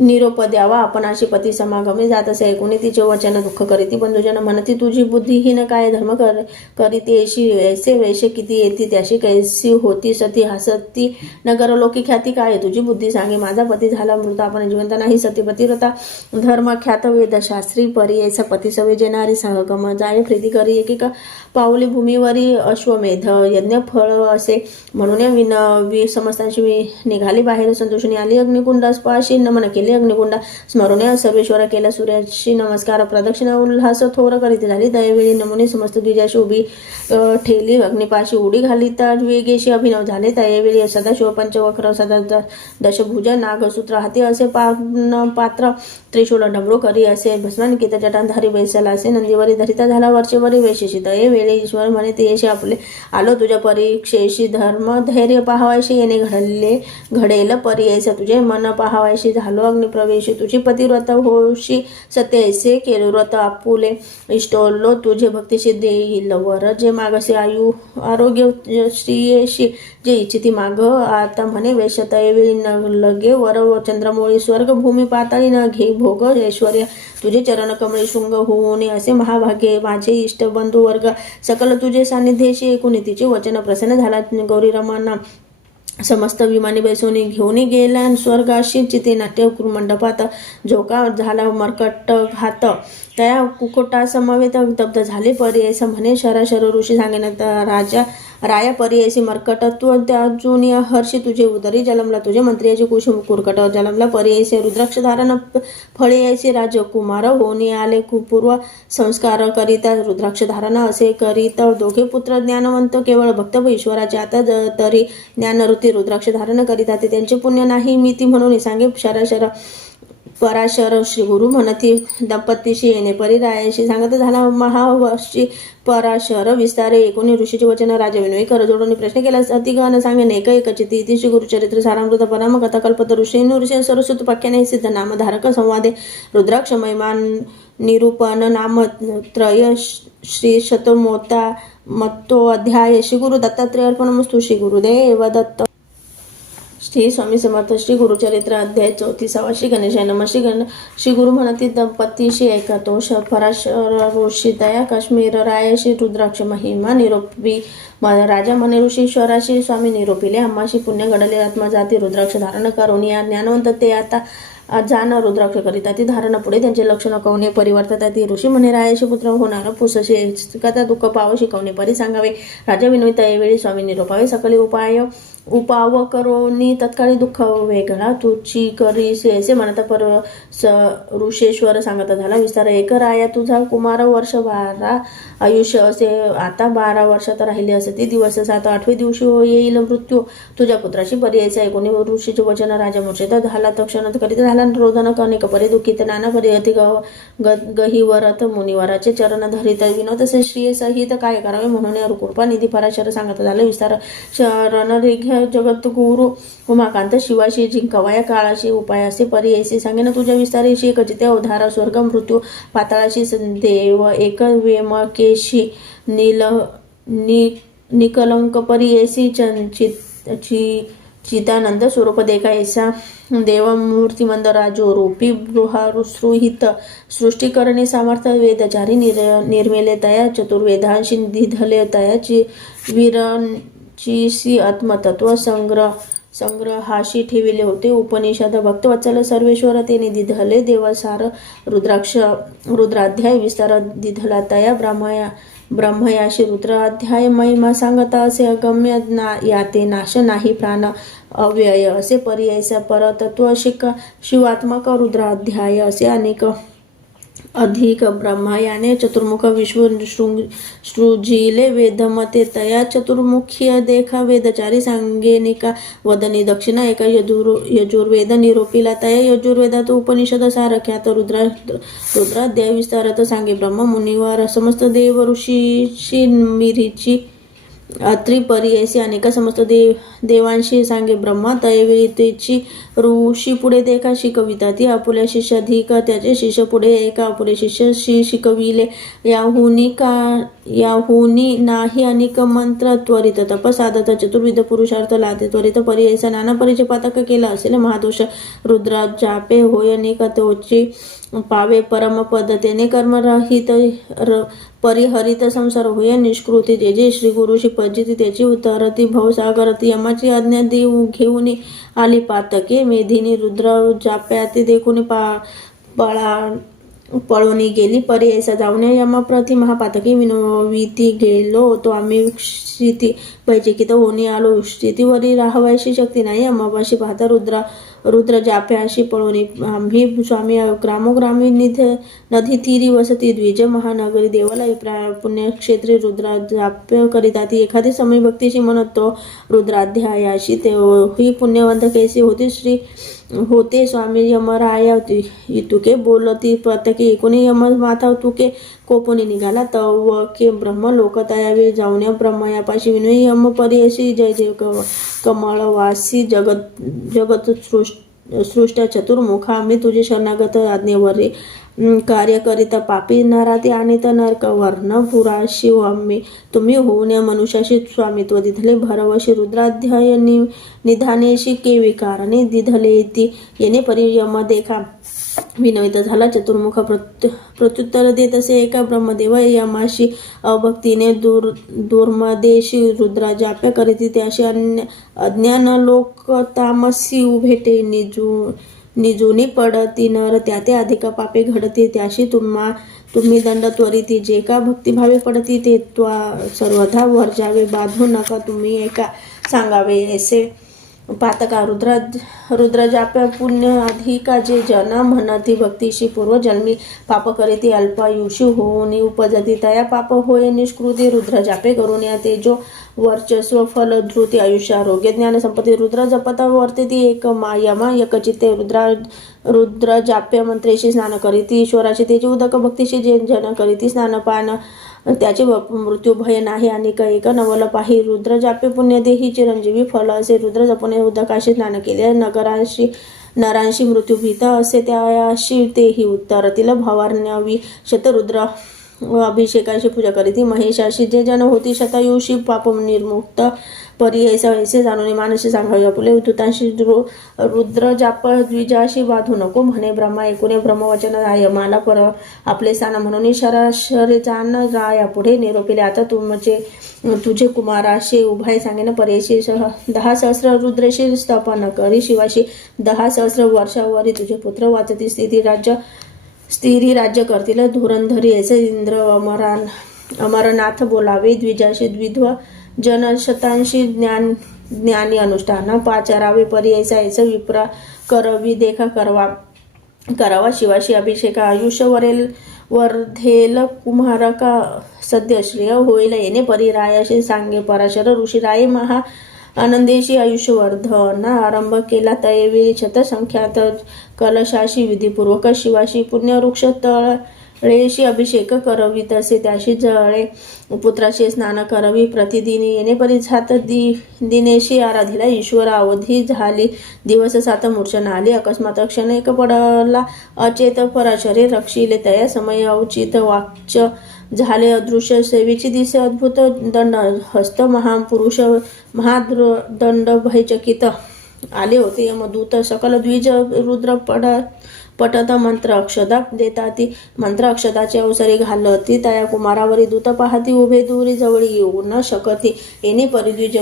निरोप द्यावा आपण अशी पती समागमे जात असे ऐकून तिचे वचन दुःख करीती बंधुजन म्हणती तुझी बुद्धिहीन काय धर्म करीती ऐशी ऐसे वैश्य किती येती त्याशी कैसी होती सती हसती नगर लोकी ख्याती काय तुझी बुद्धी सांगे माझा पती झाला मृत आपण जिवंत नाही सती पतिव्रता धर्म ख्यात वेदशास्त्री परी ऐसा पती सवे जेणारी सहगम जाय प्रीती करी एकेका पाऊली भूमीवरी अश्वमेध यज्ञ फळ असे म्हणून समस्तांशी निघाली बाहेर संतोषणी आली अग्निकुंडास्पाशी नमन केले अग्निकुंडा स्मरण सर्वेश्वर केला सूर्याशी नमस्कार प्रदक्षिण उल्हास थोर करीत झाली दयावेळी नमुने समस्त द्विजाशी उभी ठेली अग्निपाशी उडी घाली तर वेगेशी अभिनव झाले त्यावेळी सदाशिव पंचवक्र सदा दशभुज नागसूत्र हाती असे पात्र त्रिशूल डमरू करी असे भस्मांकित जटांधारी बैसला असे नंदीवरी धरिता झाला वर्षेवरी वैशेषी दये वेळी ईश्वर म्हणे तेशी आपले आलो तुझ्या परीक्षेशी धर्म धैर्य पाहावायशी येणे घडेल परियेस तुझे मन पाहावायशी झालो अग्निप्रवेशी तुझी पतिव्रत होशी सत्य ऐसे केले व्रत आपुले इष्टोलो तुझे भक्तीशी देईल वर जे मागसे आरोग्य श्रीयेशी जे इच्छिती माग आता म्हणे वेशत वेळी न लगे वर चंद्रमोळी स्वर्ग भूमी पाताळी न घे भोग ऐश्वर्य तुझे चरण कमळी शृंग होऊ नये असे महाभाग्य माझे इष्ट बंधू वर्ग सकल तुझे सान्निध्येशी एकूण तिचे वचन प्रसन्न झाला गौरी रमणा समस्त विमानी बैसोनी घेऊन गेला स्वर्गाशी चिते नाट्य मंडपात झोका झाला मर्कट घात त्या कुकुटा समवेत दब्ध झाले परियेस म्हणे शराशर ऋषी सांगेन राया परियेसी मर्कटत्व त्याजून हर्षी तुझे उदरी जलमला तुझे मंत्रियाचे कुसुम कुरकट जलमला परियेसे रुद्राक्ष धारण फळेयाचे राजकुमार होणे आले पूर्व संस्कार करिता रुद्राक्ष धारण असे करीत दोघे पुत्र ज्ञानवंत केवळ भक्त ईश्वराचे आता तरी ज्ञानवृत्ती रुद्राक्ष धारण करिता ते त्यांचे पुण्य नाही मिती म्हणून सांगे शराशर पराशर श्री गुरु म्हणती दंपतीशी येणे परिरायाशी सांगत झाला महावर्षी पराशर विस्तारे एकूण ऋषीचे वचन राजा विनोई कर जोडून प्रश्न केला अतिगहन सांगेन एकचिती इतिश्री गुरुचरित्र सारामृत पराम कथा कल्पत ऋषी सरस्वत पाख्याने सिद्ध नामधारक संवादे रुद्राक्ष महिमान निरूपण नाम त्रय श्री शतमोता मत्तो अध्याय श्री गुरु दत्तात्रेय अर्पणमस्तु श्री गुरुदेव दत्त श्री स्वामी समर्थ श्री गुरुचरित्र अध्याय 34 श्री गणेशाय नमः श्री गुरु म्हणती दंपतीशी ऐकतो पराशर ऋषी दया काश्मीर रायाशी रुद्राक्ष महिमा निरोपी राजा म्हणे ऋषीश्वराशी स्वामी निरोपिले आम्हाशी पुण्य घडले आत्मा जाती रुद्राक्ष धारण करून या ज्ञानवंत ते आता जाण रुद्राक्ष करिता ती धारण पुढे त्यांचे लक्षण कवणे परिवर्तता ती ऋषी म्हणे रायाशी पुत्र होणार पुसशे कथा दुःख पाव शिकवणे परी सांगावे राजा विनवित वेळी स्वामी निरोपावे सकली उपाव करोनी तत्काळी दुःख वेगळा तुची करीसे असे म्हणता पर ऋषेश्वर सांगत झाला विस्तार एक राया तुझा कुमार वर्ष 12 आयुष्य असे आता 12 वर्षात राहिले असते दिवस 7 8 दिवशी येईल मृत्यू तुझ्या पुत्राची पर्यायचा ऐकून ऋषीचे वचन राजा मूर्छित झाला तक्षणात करीत झाला रोदन अनेक परी दुःखित नाना परी अति गहिवरत मुनिवराचे चरण धरित विनोद श्री सहित काय करावे म्हणून कृपा निधी पराशर सांगत झालं विस्तार शरण जगत गुरु उमाकांत शिवाशी जिंकवाया काळाशी उपायाशी पर्यायशी सांगेन तुझ्या विस्तारीशी कचिते उधार स्वर्ग मृत्यू पाताळाशी देव एक वेमकेशी निकलंक पर्यायशी चितानंद स्वरूप देखायसा देवमूर्तिमंद राजो रूपी बृहारुसृहित सृष्टिकरणे सामर्थ्य वेदचारी निर्मेले तया चतुर्वेदांशी दिधले तयाची वीरची आत्मतत्व संग्रहाशी ठेविले होते उपनिषद भक्तवत्सल सर्वेश्वर ते दिधले देवसार रुद्राध्याय विस्तार दिधला तया ब्रह्मयाशी रुद्राध्याय महिमा सांगता असे अगम्य याते नाश नाही प्राण अव्यय असे पर्यायचा परतत्व शिवात्मक रुद्राध्याय असे अनेक अधिक ब्रह्मा याने चतुर्मुख विश्व सृजिले वेदमते तया चतुर्मुखीय देखा वेदचारी सांगेनिका वदनी दक्षिणा एका यजुर्वेद निरोपिला तया यजुर्वेदात उपनिषद सारख्यात रुद्राध्याय विस्तारत सांगे ब्रह्म मुनिवर समस्त देव ऋषीशी मिरीची त्रिपर्यायसी अनेक समस्त देवांशी सांगे ब्रह्मा तयवितेची ऋषी पुढे देखा शिकविता ती आपुल्या शिष्य अधिक त्याचे शिष्य पुढे एका अपुले शिष्य शिकविले याहुनी नाही अनेक मंत्र त्वरित तप साधत चतुर्विध पुरुषार्थ लाते त्वरित पर्यायचा नाना परीचे पातक केला असेल महादोष रुद्राजापे होय अनेक तोची पावे परम पद्धतीने कर्मरहित परिहरित संसार होय निष्कृती जे जे श्री गुरुशी पजिती त्याची उतरती भवसागरती यमाची आज्ञा देऊ घेऊन आली पातके मेधिनी रुद्र जाप्याती देखून पळवणी गेली पर्यायचा जाऊन यमाप्रती महापातकी विनोविती गेलो तो आम्ही स्थिती बैठकीत होणी आलो स्थितीवरी राहावायची शक्ती नाही अमावाशी पाहता रुद्र जाप्याशी पळवणी आम्ही स्वामी ग्रामोग्रामी नदी तीरी वसती द्विज महानगरी देवालय पुण्यक्षेत्री रुद्र जाप्य करिता ती एखादी समय भक्तीशी म्हणत तो रुद्राध्यायाशी ही पुण्यवंत कैसी होते स्वामी यमराया तुके बोलती प्रत्येकी एकोणी यम माथा तुके कोपोनी निघाला तव के ब्रह्म लोक तयावेळी जाऊन ब्रह्मयापाशी विनय यम पर्यशी जय जय कमळवासी जगत सृष्ट चतुर्मुख आम्ही तुझे शरणागत आज्ञेवरी कार्य करिता पापी नराती आणि नरक वर्ण पुराशी आम्ही तुम्ही होऊन या मनुष्याशी स्वामित्व दिधले भरवशी रुद्राध्याय निधानेशी के विकारणे दिधले ती येणे परियम देखा विनवित झाला चतुर्मुख प्रत्युत्तर देत असे एका ब्रह्मदेव यमाशी अभक्तीने दुर्मदेशी रुद्रा जाप्य करीती त्याशी अज्ञान लोक तामसी उभेटे निजूनी पडती नर त्याते अधिक पापे घडते त्याशी तुम्ही दंड त्वरिती जे का भक्तिभावे पडती ते सर्वथा वर्जावे बाधू नका तुम्ही एका सांगावे ऐसे पातका रुद्र जाप्य पुण्य अधिका जे जना म्हणती भक्तीशी पूर्वजन्मी पाप करीती अल्पायुषी होऊन उपजती तया पाप होय निष्कृती रुद्र जापे करून या तेजो वर्चस्व फल धृती आयुष्य आरोग्य ज्ञान संपत्ती रुद्र जपता वर्तेती एक यमा एकचित्ते रुद्र जाप्य मंत्रेशी स्नान करीती ईश्वराची तेजी उदक भक्तीशी जे जन करीती स्नानपान त्याचे मृत्यू भय नाही आणि एक नवल पाही रुद्र जापे पुण्यदेही चिरंजीवी फल असे रुद्र जपणे उदकाशी स्नान केले नरांशी मृत्यू भीत असे त्याशी तेही उत्तरतील भवार्णवी शतरुद्र व अभिषेकाशी पूजा करीती महेशाशी जे जन होती शतायुषी पाप निर्मुक्त परी ऐसे जाणून मानसी सांगावे आपुले दूतांशी रुद्र जाप द्विजाशी बाधू नको म्हणे ब्रह्मा ऐकूने ब्रह्मवचन राय मला पर आपले स्थान म्हणून शराशरे जाण राया पुढे निरोपिले आता तुझे कुमाराशी उभाय सांगेन परेशी 10 सहस्र रुद्रेशी स्थापन करी शिवाशी 10 सहस्र वर्षावरी तुझे पुत्र वाचती स्थिरी राज्य करतील धुरंधरी ऐसे इंद्र अमरनाथ बोलावे द्विजाशी द्विध्व जनशतांशी ज्ञानी अनुष्ठान पाचारावे परी ऐसा विप्रा करवी देखा करावा शिवाशी अभिषेक आयुष्य वर्धेल कुमार का सद्य श्रेय होईल येणे परी रायाशी सांगे पराशर ऋषी राय महा आनंदेशी आयुष्यवर्धन आरंभ केला तयवेळी शतसंख्यात कलशाशी विधीपूर्वक शिवाशी पुण्यवृक्ष तळेशी अभिषेक करवी तसे त्याशी जळे पुत्राशी स्नान करवी प्रतिदिनी येणे परिझात दिनेशी आराधिला ईश्वर अवधी झाली दिवस 7 मूर्छना आली अकस्मात क्षण एक पडला अचेत पराशरे रक्षिले तया समय अवचित वाक्च झाले अदृश्य सेवेची दिसे अद्भुत दंड हस्त महापुरुष महादंड भयचकित आले होते यमदूत सकल द्विज रुद्र पटत मंत्र अक्षदा देताती मंत्र अक्षदाचे अवसरी घालती तया कुमारावरी दूत पाहती उभे दूरी जवळी येऊ न शकती येणे परिद्विज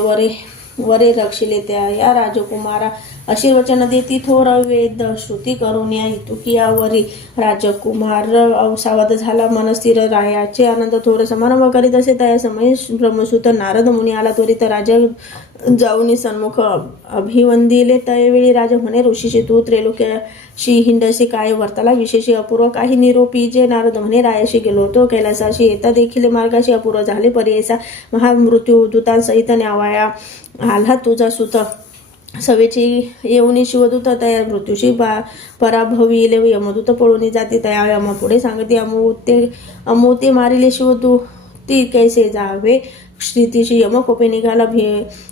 वरे रक्षिले त्या या राजकुमारा अशी वचन देती थोर वेद श्रुती करून या हितुकियावरी राजकुमार सावध झाला मनस्थिर रायाचे आनंद थोर समारंभ करीत असे त्या समय ब्रह्मसूत नारद मुनी आला त्वरित राजा जाऊनी सन्मुख अभिवंदिले त्यावेळी राजा म्हणे ऋषीशी तू त्रैलोक्याशी हिंडशी काय वर्ताला विशेषी अपूर्व काही निरोपी जे नारद म्हणे रायाशी गेलो होतो कैलासाशी येता देखील मार्गाशी अपूर्व झाले परीयसा महामृत्यू दूतांसहित न्यावाया आला तुझा सुत सवेची येऊनी शिवदूत तया मृत्यूशी पराभविले यमदूत पळून जाते तया यम पुढे सांगते अमोते मारिले शिवदूती कैसे जावे श्रीतीशी यम कोपे निघाला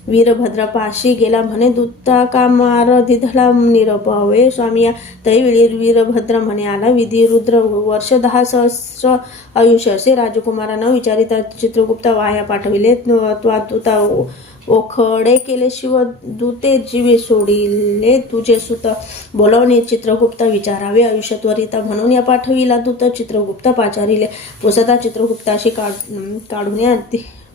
वीरभद्रापाशी गेला म्हणे दूता का मार दिधळा निरपवे स्वामी तैवेळी वीरभद्र म्हणे आला विधी रुद्र वर्ष 10 सहस्र आयुष्य असे राजकुमारांना विचारिता चित्रगुप्ता वाया पाठविले दूता ओखडे केले शिवदूते जीवे सोडिले तुझे सुत बोलावणे चित्रगुप्ता विचारावे आयुष्य त्वरिता म्हणून या पाठविला दूत चित्रगुप्ता पाचारिले पुसता चित्रगुप्ताशी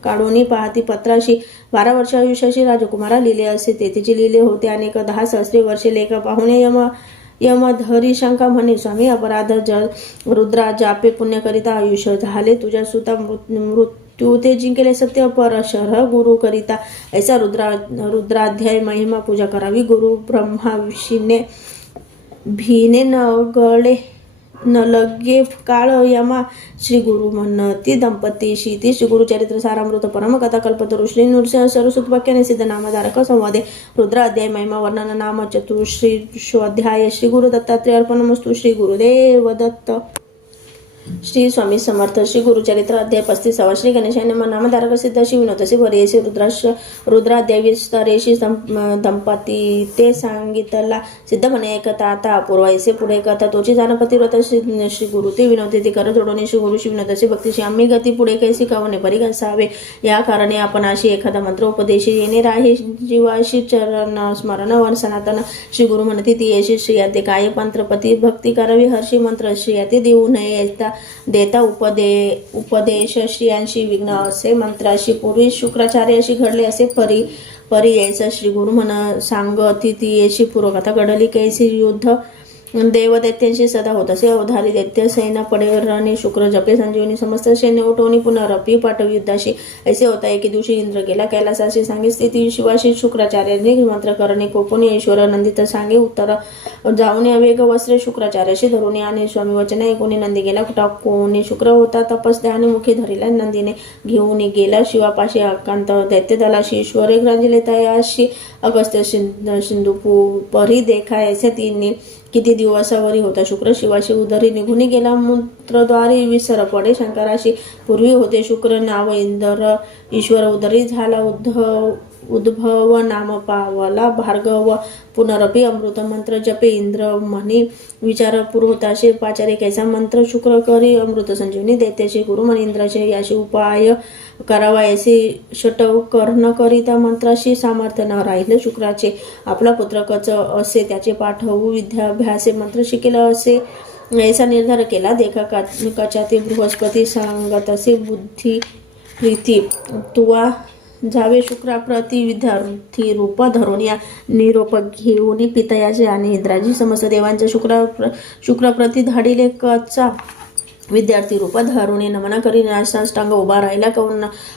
काढून पाहती पत्राशी 12 वर्ष आयुष्याशी राजकुमारा लिहिले असे तिचे लिहिले होते अनेक 10 सहस्रे वर्षे लेख पाहुणे यमधरी शंका म्हणे स्वामी अपराध रुद्रा जापे पुण्य करिता आयुष्य झाले तुझ्या सुता मृत्यू ते जिंकले सत्य परशर गुरु करिता ऐसा रुद्राध्याय महिमा पूजा करावी गुरु ब्रह्मा विषीने भीने न लगे काळ यमा श्री गुरु म्हणती दंपतीशी ती श्री गुरुचरित्र सारामृत परमकथा कल्पतरू श्री नृसिंह सरस्वत वाक्याने सिद्ध नामधारक संवादे रुद्राध्याय महिमा वर्णन नाम चतुश्रीशोध्याय श्री गुरु दत्तात्रेय अर्पणमस्तु श्री गुरुदेव दत्त श्री स्वामी समर्थ श्री गुरुचरित्र अध्याय 35 श्री गणेशाने नामधारक सिद्ध श्री विनोदशी वरीयसी रुद्राध्याय विस्तरेशी दंपती ते सांगितला सिद्ध म्हणे एकता आता अपूर्व ऐसे पुढे कथा तोची जानपती व्रत श्री गुरु ते विनोदी ते कर जोडणे श्री गुरुशी विनोदशी भक्तीशी आम्ही गती पुढे कैसी कवणे परी कसावे या कारणे आपण अशी एखादा मंत्र उपदेशी येणे राही जीवाशी चरण स्मरण वन सनातन श्री गुरु म्हणते ती येशी श्रीयाते काय मंत्रपती भक्ती करावी हर्षी मंत्र श्रीयाते देऊ नये देता उपदेश श्रियांशी विघ्न असे मंत्राशी पूर्वी शुक्राचार्याशी घडले असे परी यायचा श्री गुरु म्हण सांगती ती येशी पूर्वकथा घडली कैसी युद्ध देवदैत्यांशी सदा होत असे अवधारी दैत्य सेना पडे रणे शुक्र जपे संजीवनी समस्त सैन्य उठवणी पुनरपी पाठव युद्धाशी ऐसे होता एके दिवशी इंद्र गेला कैलासाशी सांगे स्थिती शिवाशी शुक्राचार्याने मंत्र करणे कोपुनी ईश्वर नंदित सांगे उत्तर जाऊन वेग वस्त्रे शुक्राचार्याशी धरून आणि स्वामी वचन ऐकून नंदी गेला टाकून शुक्र होता तपस ध्यान मुखी धरिला नंदीने घेऊन गेला शिवापाशी अकांत दैत्य दलाशी ईश्वरे ग्रांजिले तयाशी अगस्त्य सिंधू परी देखा ऐसे तिन्ही किती दिवसावरी होता शुक्र शिवाशी उदरी निघून गेला मूत्रद्वारे विसर पडे शंकराशी पूर्वी होते शुक्र नाव इंद्र ईश्वर उदरी झाला उद्भव नाम पावला भार्गव पुनरपि अमृत मंत्र जपे इंद्र म्हणी विचार पुरोहिताशे पाचारे कैसा मंत्र शुक्र करी अमृत संजीवनी दैत्याचे गुरु म्हणे इंद्राचे याशी उपाय करावा ऐसे षटव कर्ण करिता मंत्राशी सामर्थ्य न राहिले शुक्राचे आपला पुत्र कच असे त्याचे पाठवू विद्याभ्यासे मंत्र शिकेल असे ऐसा निर्धार केला देखा कचाते बृहस्पती सांगत असे बुद्धी प्रीती तुवा जावे शुक्राप्रती विद्यार्थी रूप धरून या निरोप घेऊन पितयाचे आणि इंद्राजी समस्त देवांच्या शुक्राप्रती धाडिले कचा विद्यार्थी रूप धरून नमना करी साष्टांग उभा राहिला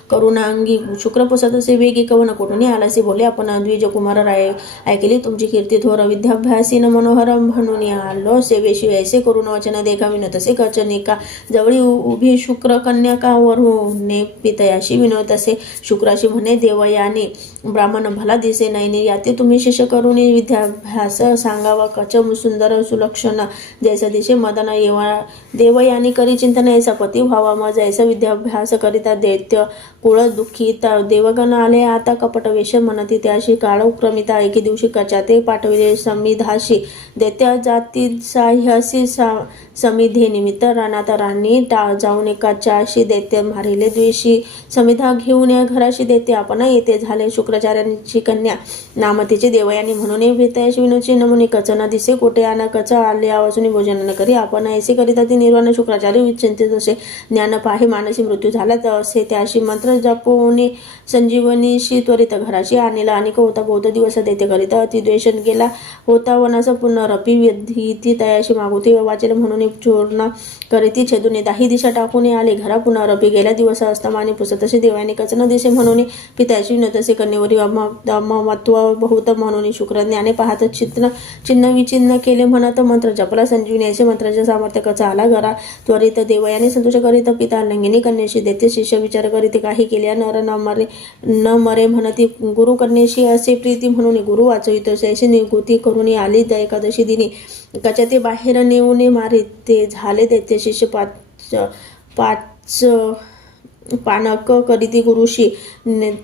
करुणांगी शुक्र पुसत असे वेगी कवन कोठून आलासे बोले आपण द्विज कुमार राय ऐकली तुमची कीर्ती थोर विद्याभ्यासीन मनोहर म्हणून आलो सेवेशी ऐसे करुण वचन देखाविन तसे कचनिका जवळी उभी शुक्र कन्याकावरून पितयाशी विनोद असे शुक्राशी म्हणे देवयाने ब्राह्मण भला दिसे नैनी याते तुम्ही शिष्य करून विद्याभ्यास सांगावा कच सुंदर सुलक्षण जैसा दिशे मदन येवा देवयानी करी चिंतन ऐसा पती व्हावा मग ऐसा विद्याभ्यास करिता दैत्य कुळ दुःखिता देवगण आले आता कपट वेश म्हणती त्याशी काळक्रमिता एके दिवशी कचाते पाठविले समिधाशी दैत्य जाती साह्यासी समिधे निमित्त रानात राणी जाऊन एकाच्याशी दैत्य मारिले द्वेषी समिधा घेऊन या घराशी दैत्य आपण येथे झाले शुक्राचार्यांची कन्या नामतीचे देवयानी म्हणून भेतायशी विनोची नमुने कच न दिसे कोठे आना कच आले आवासून भोजन न करी आपण ऐसे करिता ती निर्वाण शुक्राचार्य विचिंतित असे ज्ञान पाहे मानसी मृत्यू झाला तर असे त्याशी मंत्र जपून संजीवनीशी त्वरित घराशी आणला आणि होता बौद्ध दिवस दैत्य करिता अतिद्वेषण गेला होता वनाचा पुनरपी विधी तयाशी मागुती वाचेल म्हणून चोरणा करीती छेदून दाही दिशा टाकून आले घरा पुनरपी गेल्या दिवस अस्तमाने पुसत असे देवाने कचन दिसे म्हणून पिताशी नतसे कन्येवरी मत्व बहुत म्हणून शुक्र ज्ञाने पाहत चिन्ह विचिन्ह केले म्हणत मंत्र जपला संजीवनी असे मंत्राचे सामर्थ्य कचा आला घरा त्वरित देवयाने संतोष करीत पिता लंगिनी कन्येशी दैत्य शिष्य विचार करीत काही केल्या नर न मरे म्हणती गुरु कन्येशी असे प्रीती म्हणून गुरु वाचवित असे निवृत्ती करून आली एकादशी दिनी कच्या ते बाहेर नेऊन मारे ते झाले दैत्य शिष्य पाच पानक करीती गुरुशी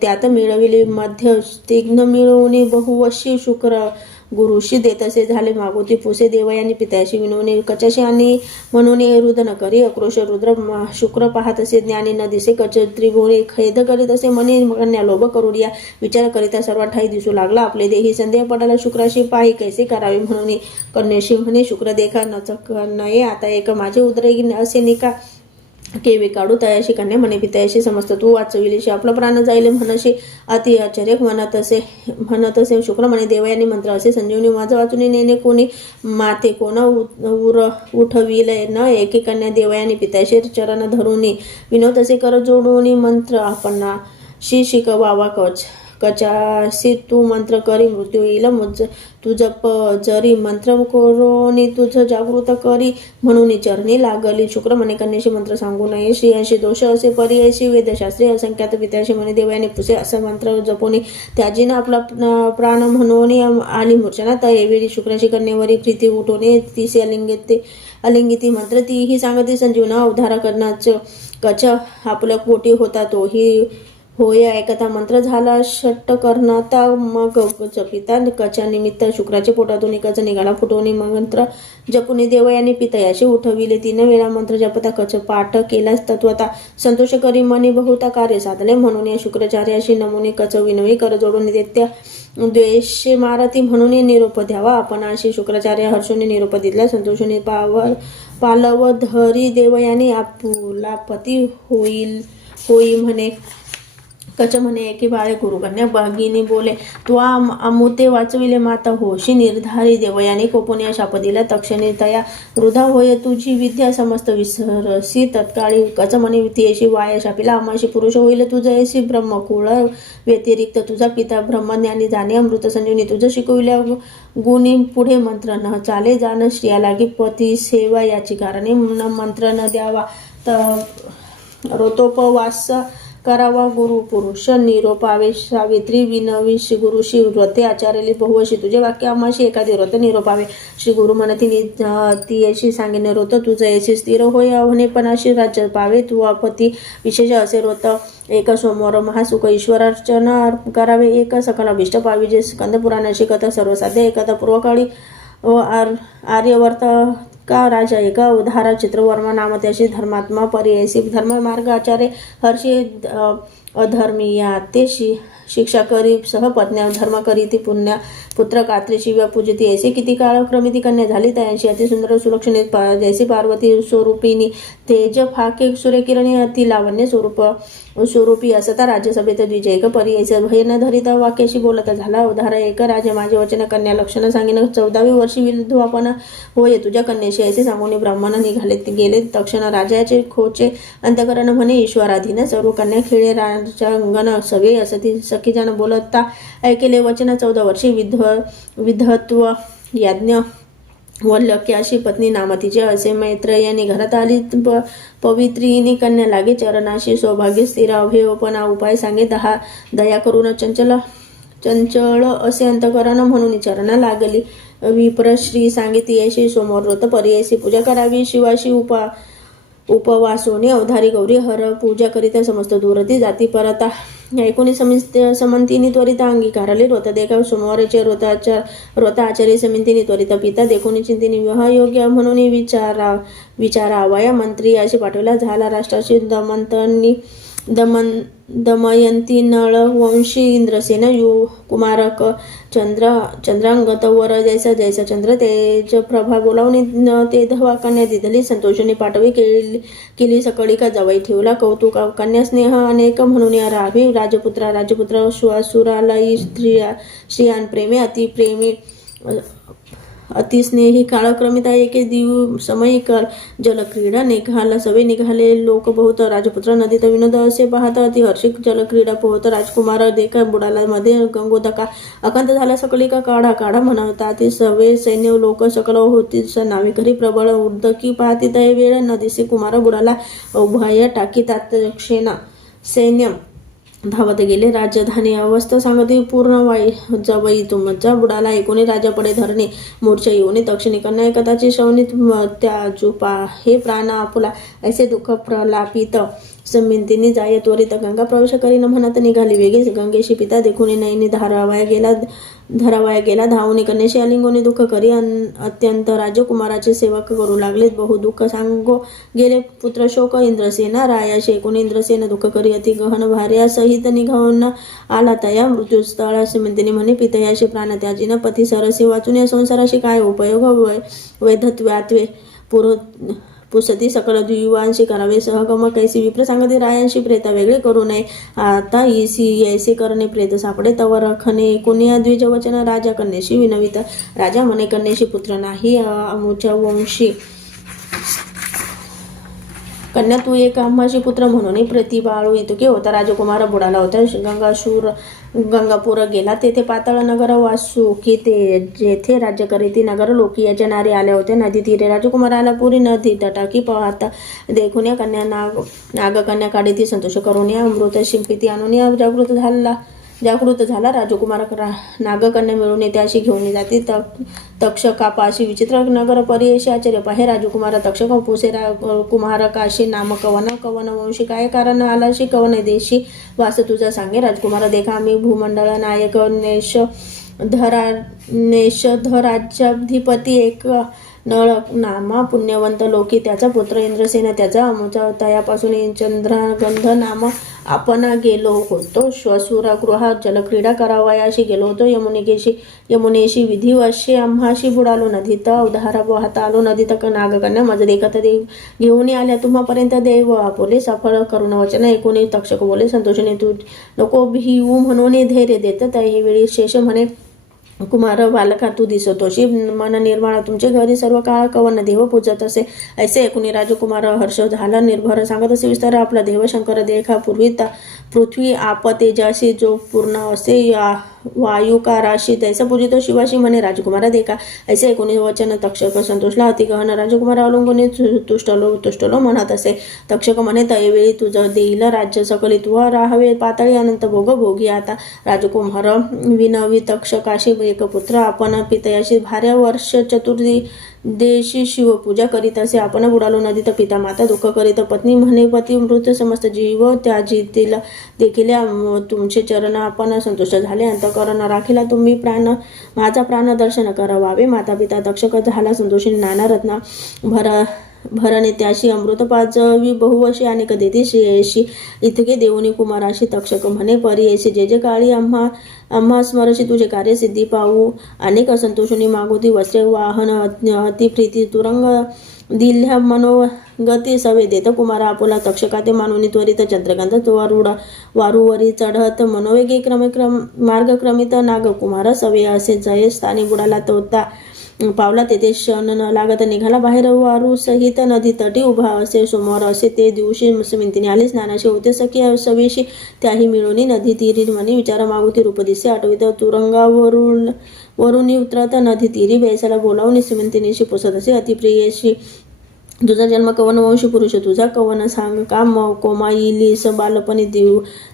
त्यात मिळविले मध्य तीघ्न मिळवणे बहुवशी शुक्र गुरुशी देत असे झाले मागोती पुसे देवयानी पित्याशी विनवणे कचाशी आणि म्हणून रुदन करी आक्रोश रुद्र शुक्र पाहत असे ज्ञानी न दिसे कच त्रिभुवने खेद करीत असे मने कन्या लोभ करुडिया विचार करिता सर्व ठाई दिसू लागला आपले देही संदेह पडाला शुक्राशी पाही कैसे करावे म्हणून कन्याशी म्हणे शुक्र देखा नचक नये आता एक माझे उद्रेगी असे निका केवे काढू तयाशी कन्या म्हणे पितायाशी समस्त तू वाचविलीशी आपला प्राण जाईल म्हणशी अति आश्चर्य म्हणत असे शुक्र म्हणे देवयानी मंत्र असे संजीवनी माझं वाचून नेणे कोणी माते कोण उठविले न एके कन्या देवयानी पितायाशी चरण धरून विनोद असे कर जोडून मंत्र आपण शिकवावा कचासी तू मंत्र करी मृत्यू येईल तुझ जरी मंत्र करोनी तुझ जागृत करी म्हणून चरणी लागली शुक्र म्हणे कन्याशी मंत्र सांगू नये श्रियांशी दोष असे पर्यायशी वेदशास्त्री असंख्यात पित्याशी म्हणे देवयाने पुसे असं मंत्र जपून त्याजीनं आपला प्राण म्हणून आली मूर्छना तर एवेळी शुक्राची कन्येवरी प्रीती उठवणे तिसे अलिंगिती मंत्र तीही सांगते संजीवना अवधारा करण्याचं कच आपल्या पोटी होता तोही होय ऐकता मंत्र झाला षट्ट करणाता मग जपिता कच्या निमित्त शुक्राचे पोटातून कच निघाला फुटवणे मंत्र जपुनी देवयाने पितयाशी उठविले 3 वेळा मंत्र जपता कच पाठ केल्यास तत्वता संतोष करी मनी बहुता कार्य साधले म्हणून या शुक्राचार्याशी नमुने कच विनवी कर जोडून दैत्य द्वेषे मारती म्हणून निरोप द्यावा आपण अशी शुक्राचार्य हर्षोने निरोप दिला संतोषाने पालव धरी देवयाने आपुला पती होई म्हणे कच म्हणे की बाळे गुरुकन्या बागिनी बोले तू अमुते वाचविले माता होशी निर्धारी देवयाने कोपोनिया शाप दिला तक्षणी तया वृधा होय तुझी विद्या समस्त विसरसी तत्काळी कच म्हणे तियशी वाया शापिला आमाशी पुरुष होईल तुझं ऐशी ब्रह्मकुळ व्यतिरिक्त तुझा पिता ब्रह्मज्ञानी जाणे अमृत संजीवनी तुझं शिकविल्या गुणी पुढे मंत्र न चाले जाण स्त्रिया लागी पती सेवा याची कारणे मंत्र न द्यावा तर ऋतोपवास करावा गुरु पुरुष निरोपावे सावित्री विनवी श्री गुरु श्री व्रते आचार्यली बहुवशी तुझे वाक्य आम्हाशी एखादी व्रत निरोपावे श्री गुरु म्हणती ती अशी सांगेने व्रत तुझं याशी स्थिर होय अवनेपणाशी राज्य पावे तू आपती विशेष असे व्रत एक सोमवार महासुख ईश्वरार्चना करावे एक सकल अभिष्ट पावी जे स्कंद पुराणाची कथा सर्वसाध्य एकदा पूर्वकाळी आर्यवर्त का राजा एका उदाहरा चित्रवर्मा नाम त्याशी धर्मात्मा पर्यायसी धर्म मार्ग आचार्य हर्षी अधर्मीया ते शिक्षा करी सहपत्न्या धर्म करी ती पुण्या पुत्र कात्री शिव्या पूजिती ऐसे किती काळक्रमी कन्या झाली त्यांशी अतिसुंदर सुलक्षणित जैसी पार्वती स्वरूपिणी तेज फाके सूर्यकिरणी अति लावण्य स्वरूपी असता राज्यसभेत द्विजय पर्यायच भय न धरिता वाक्याशी बोलता झाला उदाहरण एक राजा माझे वचन कन्या लक्षण सांगिन 14वी वर्षी विधवापण होय तुझ्या कन्याशी ऐसे सांगून ब्राह्मण निघाले गेले तक्षण राजाचे खोचे अंतकरण म्हणे ईश्वराधीन सर्व कन्या खेळे राजांगण सगळे असती सखीजन बोलता ऐकेले वचन 14 वर्षी विधत्व याज्ञ वल्लक्य अशी पत्नी नामतीचे असे मैत्रेयाने घरात आली पवित्रीने कन्या लागे चरणाशी सौभाग्य स्थिर अभेयपणा उपाय सांगे दया करून चंचळ असे अंतकरण म्हणून चरणा लागली विप्रश्री सांगे तियाशी सोमवार व्रत पर्यायसी पूजा करावी शिवाशी उपवासोने अवधारी गौरी हर पूजा करिता समस्त दूरती जाती परता ऐकून समंतीनी त्वरित अंगीकारले व्रत देखा सोमवारचे व्रत आचार्य समितीने त्वरित पिता देखून चिंतीने विवाह योग्य म्हणून विचारावया मंत्री अशी पाठवला झाला राष्ट्राची दमयंती नळ वंशी इंद्रसेन कुमारक चंद्रांगत वर जैसा चंद्र तेज प्रभा बोलावून ते धवा कन्या दिधली संतोषाने पाठवी केली सकळी का जवाई ठेवला कौतुक कन्या स्नेह अनेक म्हणून या राहावी राजपुत्र श्वासुरालयी स्त्रियान प्रेमे अतिप्रेमी अतिस्नेही काळक्रमिता एके दिव समय कर जलक्रीडा निघाला सवे निघाले लोक बहुत राजपुत्र नदीत विनोद असे पाहता अतिहर्षिक जलक्रीडा पोहत राजकुमार देखा बुडाला मध्ये गंगोदका अकांत झाला सकळी का काढा म्हणता ती सवे सैन्य लोक सकल होती नाविकरी प्रबळ उर्दकी पाहती तय वेळ नदीसे कुमार बुडाला उभय टाकी तातक्षेना सैन्य धावत गेले राजधानी अवस्था सांगती पूर्ण जवई तुमचा बुडाला ऐकून राजा पडे धरणे मोर्चा येऊन दक्षिणी कन्या कथाची शवनीत त्याजुपा हे प्राण आपुला ऐसे दुःख प्रलापित समितीने जाय त्वरित गंगा प्रवेश करीन म्हणत निघाली वेगे गंगेशी पिता देखून नयनी धरावाया गेला धावून कन्याशी आलिंगोने दुःख करी अत्यंत राजकुमाराचे सेवक करू लागले बहु दुःख सांगो गेले पुत्र शोक इंद्रसेना रायाशी ऐकून इंद्रसेना दुःख करी अति गहन भार्या सहित निघावून आला तया मृत्यूस्थळा समितीने म्हणे पितयाशी प्राण त्याजीन पती सरसी वाचून या संसाराशी काय उपयोग वैधत्वात्वे पुसती सकल द्विवांशी करावे सहगम कैसी विप्र सांगते रायांशी प्रेता वेगळे करू नये आता ऐसे करणे प्रेत सापडे तवर रखणे कोणी द्विज वचन राजा कन्येशी विनवित राजा म्हणे कन्येशी पुत्र नाही अमुच्या वंशी कन्या तू एक आम्हाशी पुत्र म्हणून प्रतिबाळू इतके होता राजकुमार बुडाला होता गंगापूर गेला तेथे पाताळ नगर वासू की ते जेथे राज्य करीती नगर लोकियाच्या नारी आल्या होत्या नदी तीरे राजकुमाराला पुरी नदी तटाकी पाहता देखून या कन्या नागकन्या काढी ती संतोष करून या अमृत शिंपिती आणून या जागृत झाला राजकुमार नागकन्या मिळून त्याशी घेऊन जाते तक्षकापाशी विचित्र नगर पर्यशी आचार्य पाहे राजकुमार तक्षक पुसे कुमार काशी नाम कवन वंशी काय कारण आलाशी कवन देशी वास तुझा सांगे राजकुमार देखा आम्ही भूमंडळ नायक नेशधराज्याधिपती एक नळ नामा पुण्यवंत लोकी त्याचा पुत्र इंद्रसेन त्याचा अमुचा तयापासून चंद्रगंध नाम आपण गेलो होतो श्वशुरगृहात जलक्रीडा करावयाशी गेलो होतो यमुनेशी विधिवशी आम्हाशी बुडालो नदीत उधारा वाहता आलो नदीत नागकन्या मज देखत घेऊन आल्या तुम्हापर्यंत देव आपोले सफळ करून वचन ऐकून तक्षक बोले संतोषने तू नको भिवू म्हणून धैर्य देत हे वेळी शेष म्हणे कुमार बालका तू दिसतोशी मन निर्माण तुमचे घरी सर्व काळ कवन देव पूजत असे ऐसे ऐकून राजकुमार हर्ष झाला निर्भर सांगत असे विस्तार आपला देव शंकर देखा पृथ्वी आप तेजाशी जो पूर्ण असे वायुकाराशी तैसा पूजितो शिवाशी म्हणे राजकुमारा देखा. ऐसे ऐकून वचन तक्षक संतोषला. अति गहन राजकुमार अवलंबून तुष्टलो म्हणत असे. तक्षक म्हणे तैवेळी तुझं देईल राज्य सकलित व राहावे पाताळी अनंत भोग भोगी. आता राजकुमार विनवी तक्षकाशी एक पुत्र आपण पितयाशी भार्या वर्ष चतुर्थी देशी शिवपूजा करीत असे. आपण बुडालो नदीत पिता माता दुःख करीत. पत्नी म्हणे पती मृत समस्त जीव त्याजीतील देखील तुमचे चरण आपण संतुष्ट झाले. अंतःकरण राखीला तुम्ही माझा प्राण दर्शन करावावे. माता पिता तक्षक झाला संतोषी. नाना रत्ना भरणे त्याशी अमृत पाजवी बहुवशी अनेक देती श्रेयशी. इतके देऊनी कुमाराशी तक्षक म्हणे परीयशी. जे जे काळी आम्हा स्मरशी तुझे कार्य सिद्धी पाहू. अनेक संतोषणी मागोती वस्त्रे वाहन अति प्रीती तुरंग दिल्या मनोगती सवे देत कुमारा आपुला. तक्षका ते मानुनी त्वरित चंद्रकांत वारूवरी चढत मनोवेगे मार्गक्रमित नाग कुमार सवे असे जय स्थानी बुडाला तोता पावला. तेथे क्षण न लागत निघाला बाहेर वारू सहित नदी तटी उभा असे. सोमवार असे ते दिवशी स्मिंतीने आले स्नानाशी होते सखी सवेशी. त्याही मिळून नदी तीरी म्हणे विचार मागुती रूप दिसे आठवित वरुणी उतरत नदी तीरी बेसाला बोलावून स्मिंतीनेशी पुसत असे. अतिप्रियेशी तुझा जन्म कवन वंशी पुरुष तुझा कवन सांग काम कोमाईलीस बालपणी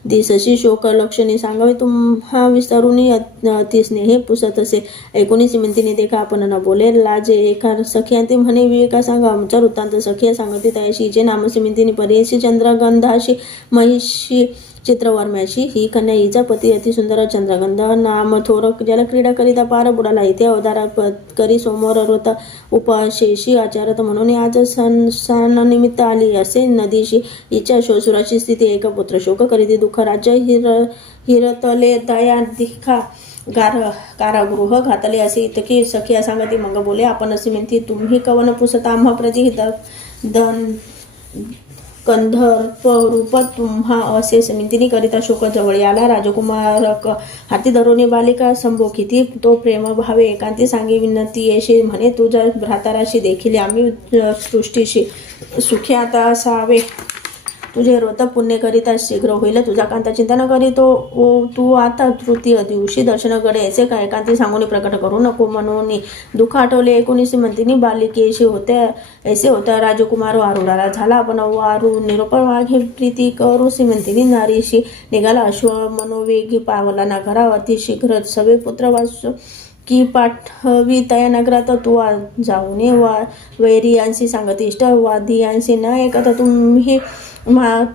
दिसशी शोक लक्षणी सांगावे तुम्हा विस्तारुनी अतिस्नेहे पुसत असे. ऐकून स्मिंतीने देखा आपण न बोले लाजे एका सख्यांती म्हणे विवेका सांगा आमचा वृत्तांत. सखिया सांगते तयाशी हिचे नाम स्मिंतीने पर्यायशी चंद्रगंधाशी महिषी चित्रवर्म्याशी. ही कन्या हिचा पती अतिसुंदर चंद्रगंध नाम थोर ज्याला क्रीडा करिता पार बुडाला. इथे अवतारा करी सोमवार व्रत उपाशेशी आचारत म्हणून आज सणानिमित्त आली असे नदीशी. हिच्या शोसुराची स्थिती एक पुत्र शोक करीती दुःख राज्य हिरतले दया दिखा कारागृह घातले असे. इतकी सखिया सांगती मग बोले आपण असे म्हणती तुम्ही कवन पुसता आम्हा प्रजी कंधर्प रूप तुम्हा असे समितीने करिता शोक जवळ आला. राजकुमारक हाती धरून बालिका संभोखिती तो प्रेम भावे एकांती सांगी विनंती येशी म्हणे तुझ्या भ्राताराशी देखील आम्ही सृष्टीशी सुखी आता असावे. तुझे व्रत पुण्य करिता शीघ्र होईल तुझा कांता चिंता न करीतो तू आता तृतीय दिवशी दर्शन कडे ऐसे काय एकांती सांगून प्रकट करू नको म्हणून दुःख आठवले. 19 मंतीनी बालिकेशी होते ऐसे होता. राजकुमार वारुडाला झाला आपण वारू निरोप वाघे प्रीती करू श्रीमंतीनी नारीशी निघाला. अश्व मनोवेगी पावला ना घरा अति शीघ्र सवे पुत्र वासू की पाठवी तया नगरात तू जाऊन वैरियांशी सांगत इष्ट वादियांशी न ऐकत तुम्ही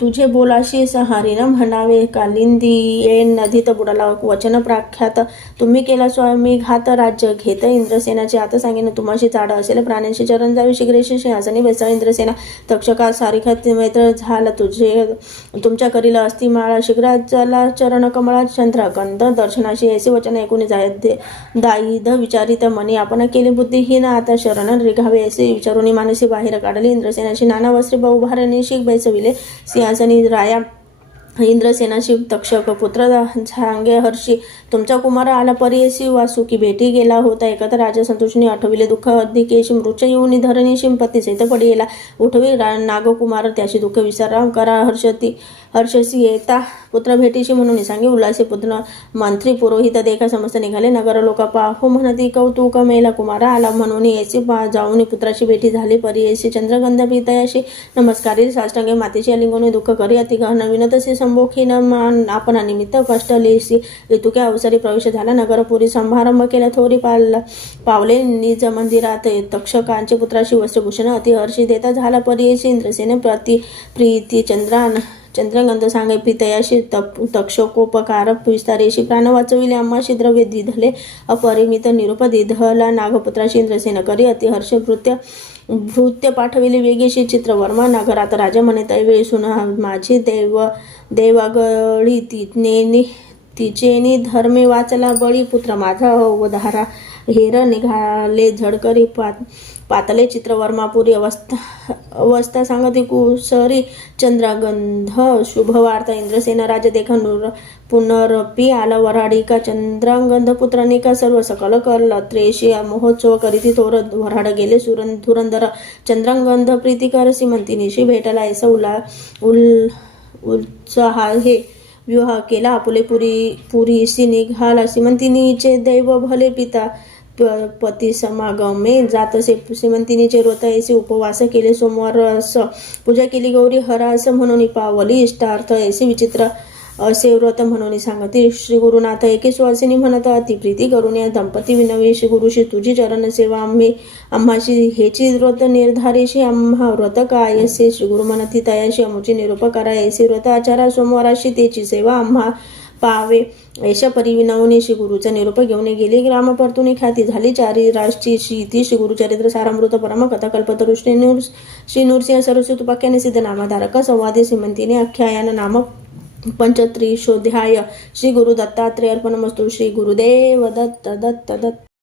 तुझे बोलाशी सहारीन म्हणावे. कालिंदी ये नदीत बुडाला वचन प्रख्यात तुम्ही केला स्वामी घात राज्य घेत. इंद्रसेनाचे आता सांगेन तुम्हाशी चाड असेल प्राण्यांशी चरण जावे शीघ्रेशी सिंहासनी बेसाळ. इंद्रसेना तक्षका सारिखात मैत्र झाला तुमच्या करील असती माळा शीघ्राला चरण कमळा चंद्रगंध दर्शनाशी ऐसे वचन ऐकून दाईद विचारित मनी आपण केली बुद्धिहीन आता शरण रिघावे ऐसे विचारून मानसी बाहेर काढली. इंद्रसेनाशी नाना वस्त्रे बहुभारणी शीख बैसविले सिंहासनी राया. इंद्रसेनाशी तक्षक पुत्र झांगे हर्षी तुमचा कुमार आला परीयसी वासुकी भेटी गेला होता. एकत्र राजा संतोषणी आठविले दुःख अधिकेशी मृच येऊन धरणीशी पती सहित पडिला उठवी. नागकुमार त्याशी दुःख विसराम करा हर्षसी येता पुत्र भेटीशी म्हणून सांगे. उल्हासी पुत्र मंत्री पुरोहित देखा समस्त निघाले. नगर लोक पाहू म्हणती कौतुक मेला कुमारा आला म्हणून याची जाऊन पुत्राची भेटी झाली. परीयसी चंद्रगंध प्रीतयाशी नमस्कारी साष्टांगे मातेची अलिंगने दुःख करी अति गहन विनतसी संभोखीन आपण निमित्त कष्ट लेसी. ऋतुक्या अवसरी प्रवेश झाला. नगरपुरी समारंभ केला. थोरी पावले निज मंदिरात तक्षकांचे पुत्राशी वस्त्रभूषण अति हर्षी देता झाला. परीयसी इंद्रसेने प्रीती चंद्रगंध सांगे प्रीतयाशी तक्षकोपकार विस्तारेशी प्राण वाचविले. आम्हाशी द्रव्य दिधले अपरिमित निरूप दिधला. नागपुत्राशी इंद्रसेन करी अतिहर्ष भृत्य पाठविले वेगेशी चित्रवर्मा. नगरात राजा म्हणे तैवेळी सुना माझी देवागळी तिचेनी धर्मे वाचला बळी पुत्र माझा अवधारा हेर निघाले झडकरी पातले. चित्रवर्मापुरी अवस्था सांगती कुसरी चंद्रगंध शुभवार्ता. इंद्रसेना राजा देखा पुनरपी आला वऱ्हाडिका चंद्रगंध पुत्रानिका सर्व सकल कलत्रेशी महोत्सव करीती थोर वऱ्हाड गेले. धुरंधर चंद्रगंध प्रीतिकर श्रीमंतिनीशी भेटला. ऐसा उत्साह हे विवाह केला. आपुले पुरीशी निघाला. श्रीमंतिनीचे दैव भले पिता पती समागमे जात असे. श्रीमंतिनीचे व्रत ऐसे उपवास केले. सोमवारस पूजा केली. गौरी हरास म्हणून पावली. इष्टार्थ ऐसे विचित्र असे व्रत म्हणून सांगते. श्री गुरुनाथ एके सुवासिनी म्हणत अतिप्रीती करून या दंपती विनवी. श्री गुरुशी तुझी चरण सेवा आम्हाशी हेची व्रत निर्धारेशी आम्हा व्रत काय असे. श्री गुरु म्हणती तयाशी अमुची निरोप करा ऐसे व्रत आचारा. सोमवाराशी तेची सेवा आम्हा पावे ऐशा परिविनवणे. श्री गुरुचा निरोप घेऊन गेले. ग्राम परतुनी ख्याती झाली. चारी राष्ट्री श्री श्री गुरुचरित्र सारामृत परम कथा कल्पतरु श्री नृसिंह सरस्वती उपाख्याने सिद्ध नामधारक संवादे श्रीमंतीने आख्यायन नामक पंचत्रिशोध्याय. श्री गुरु दत्तात्रेय अर्पणमस्तु. श्री गुरुदेव दत्त दत्त दत्त.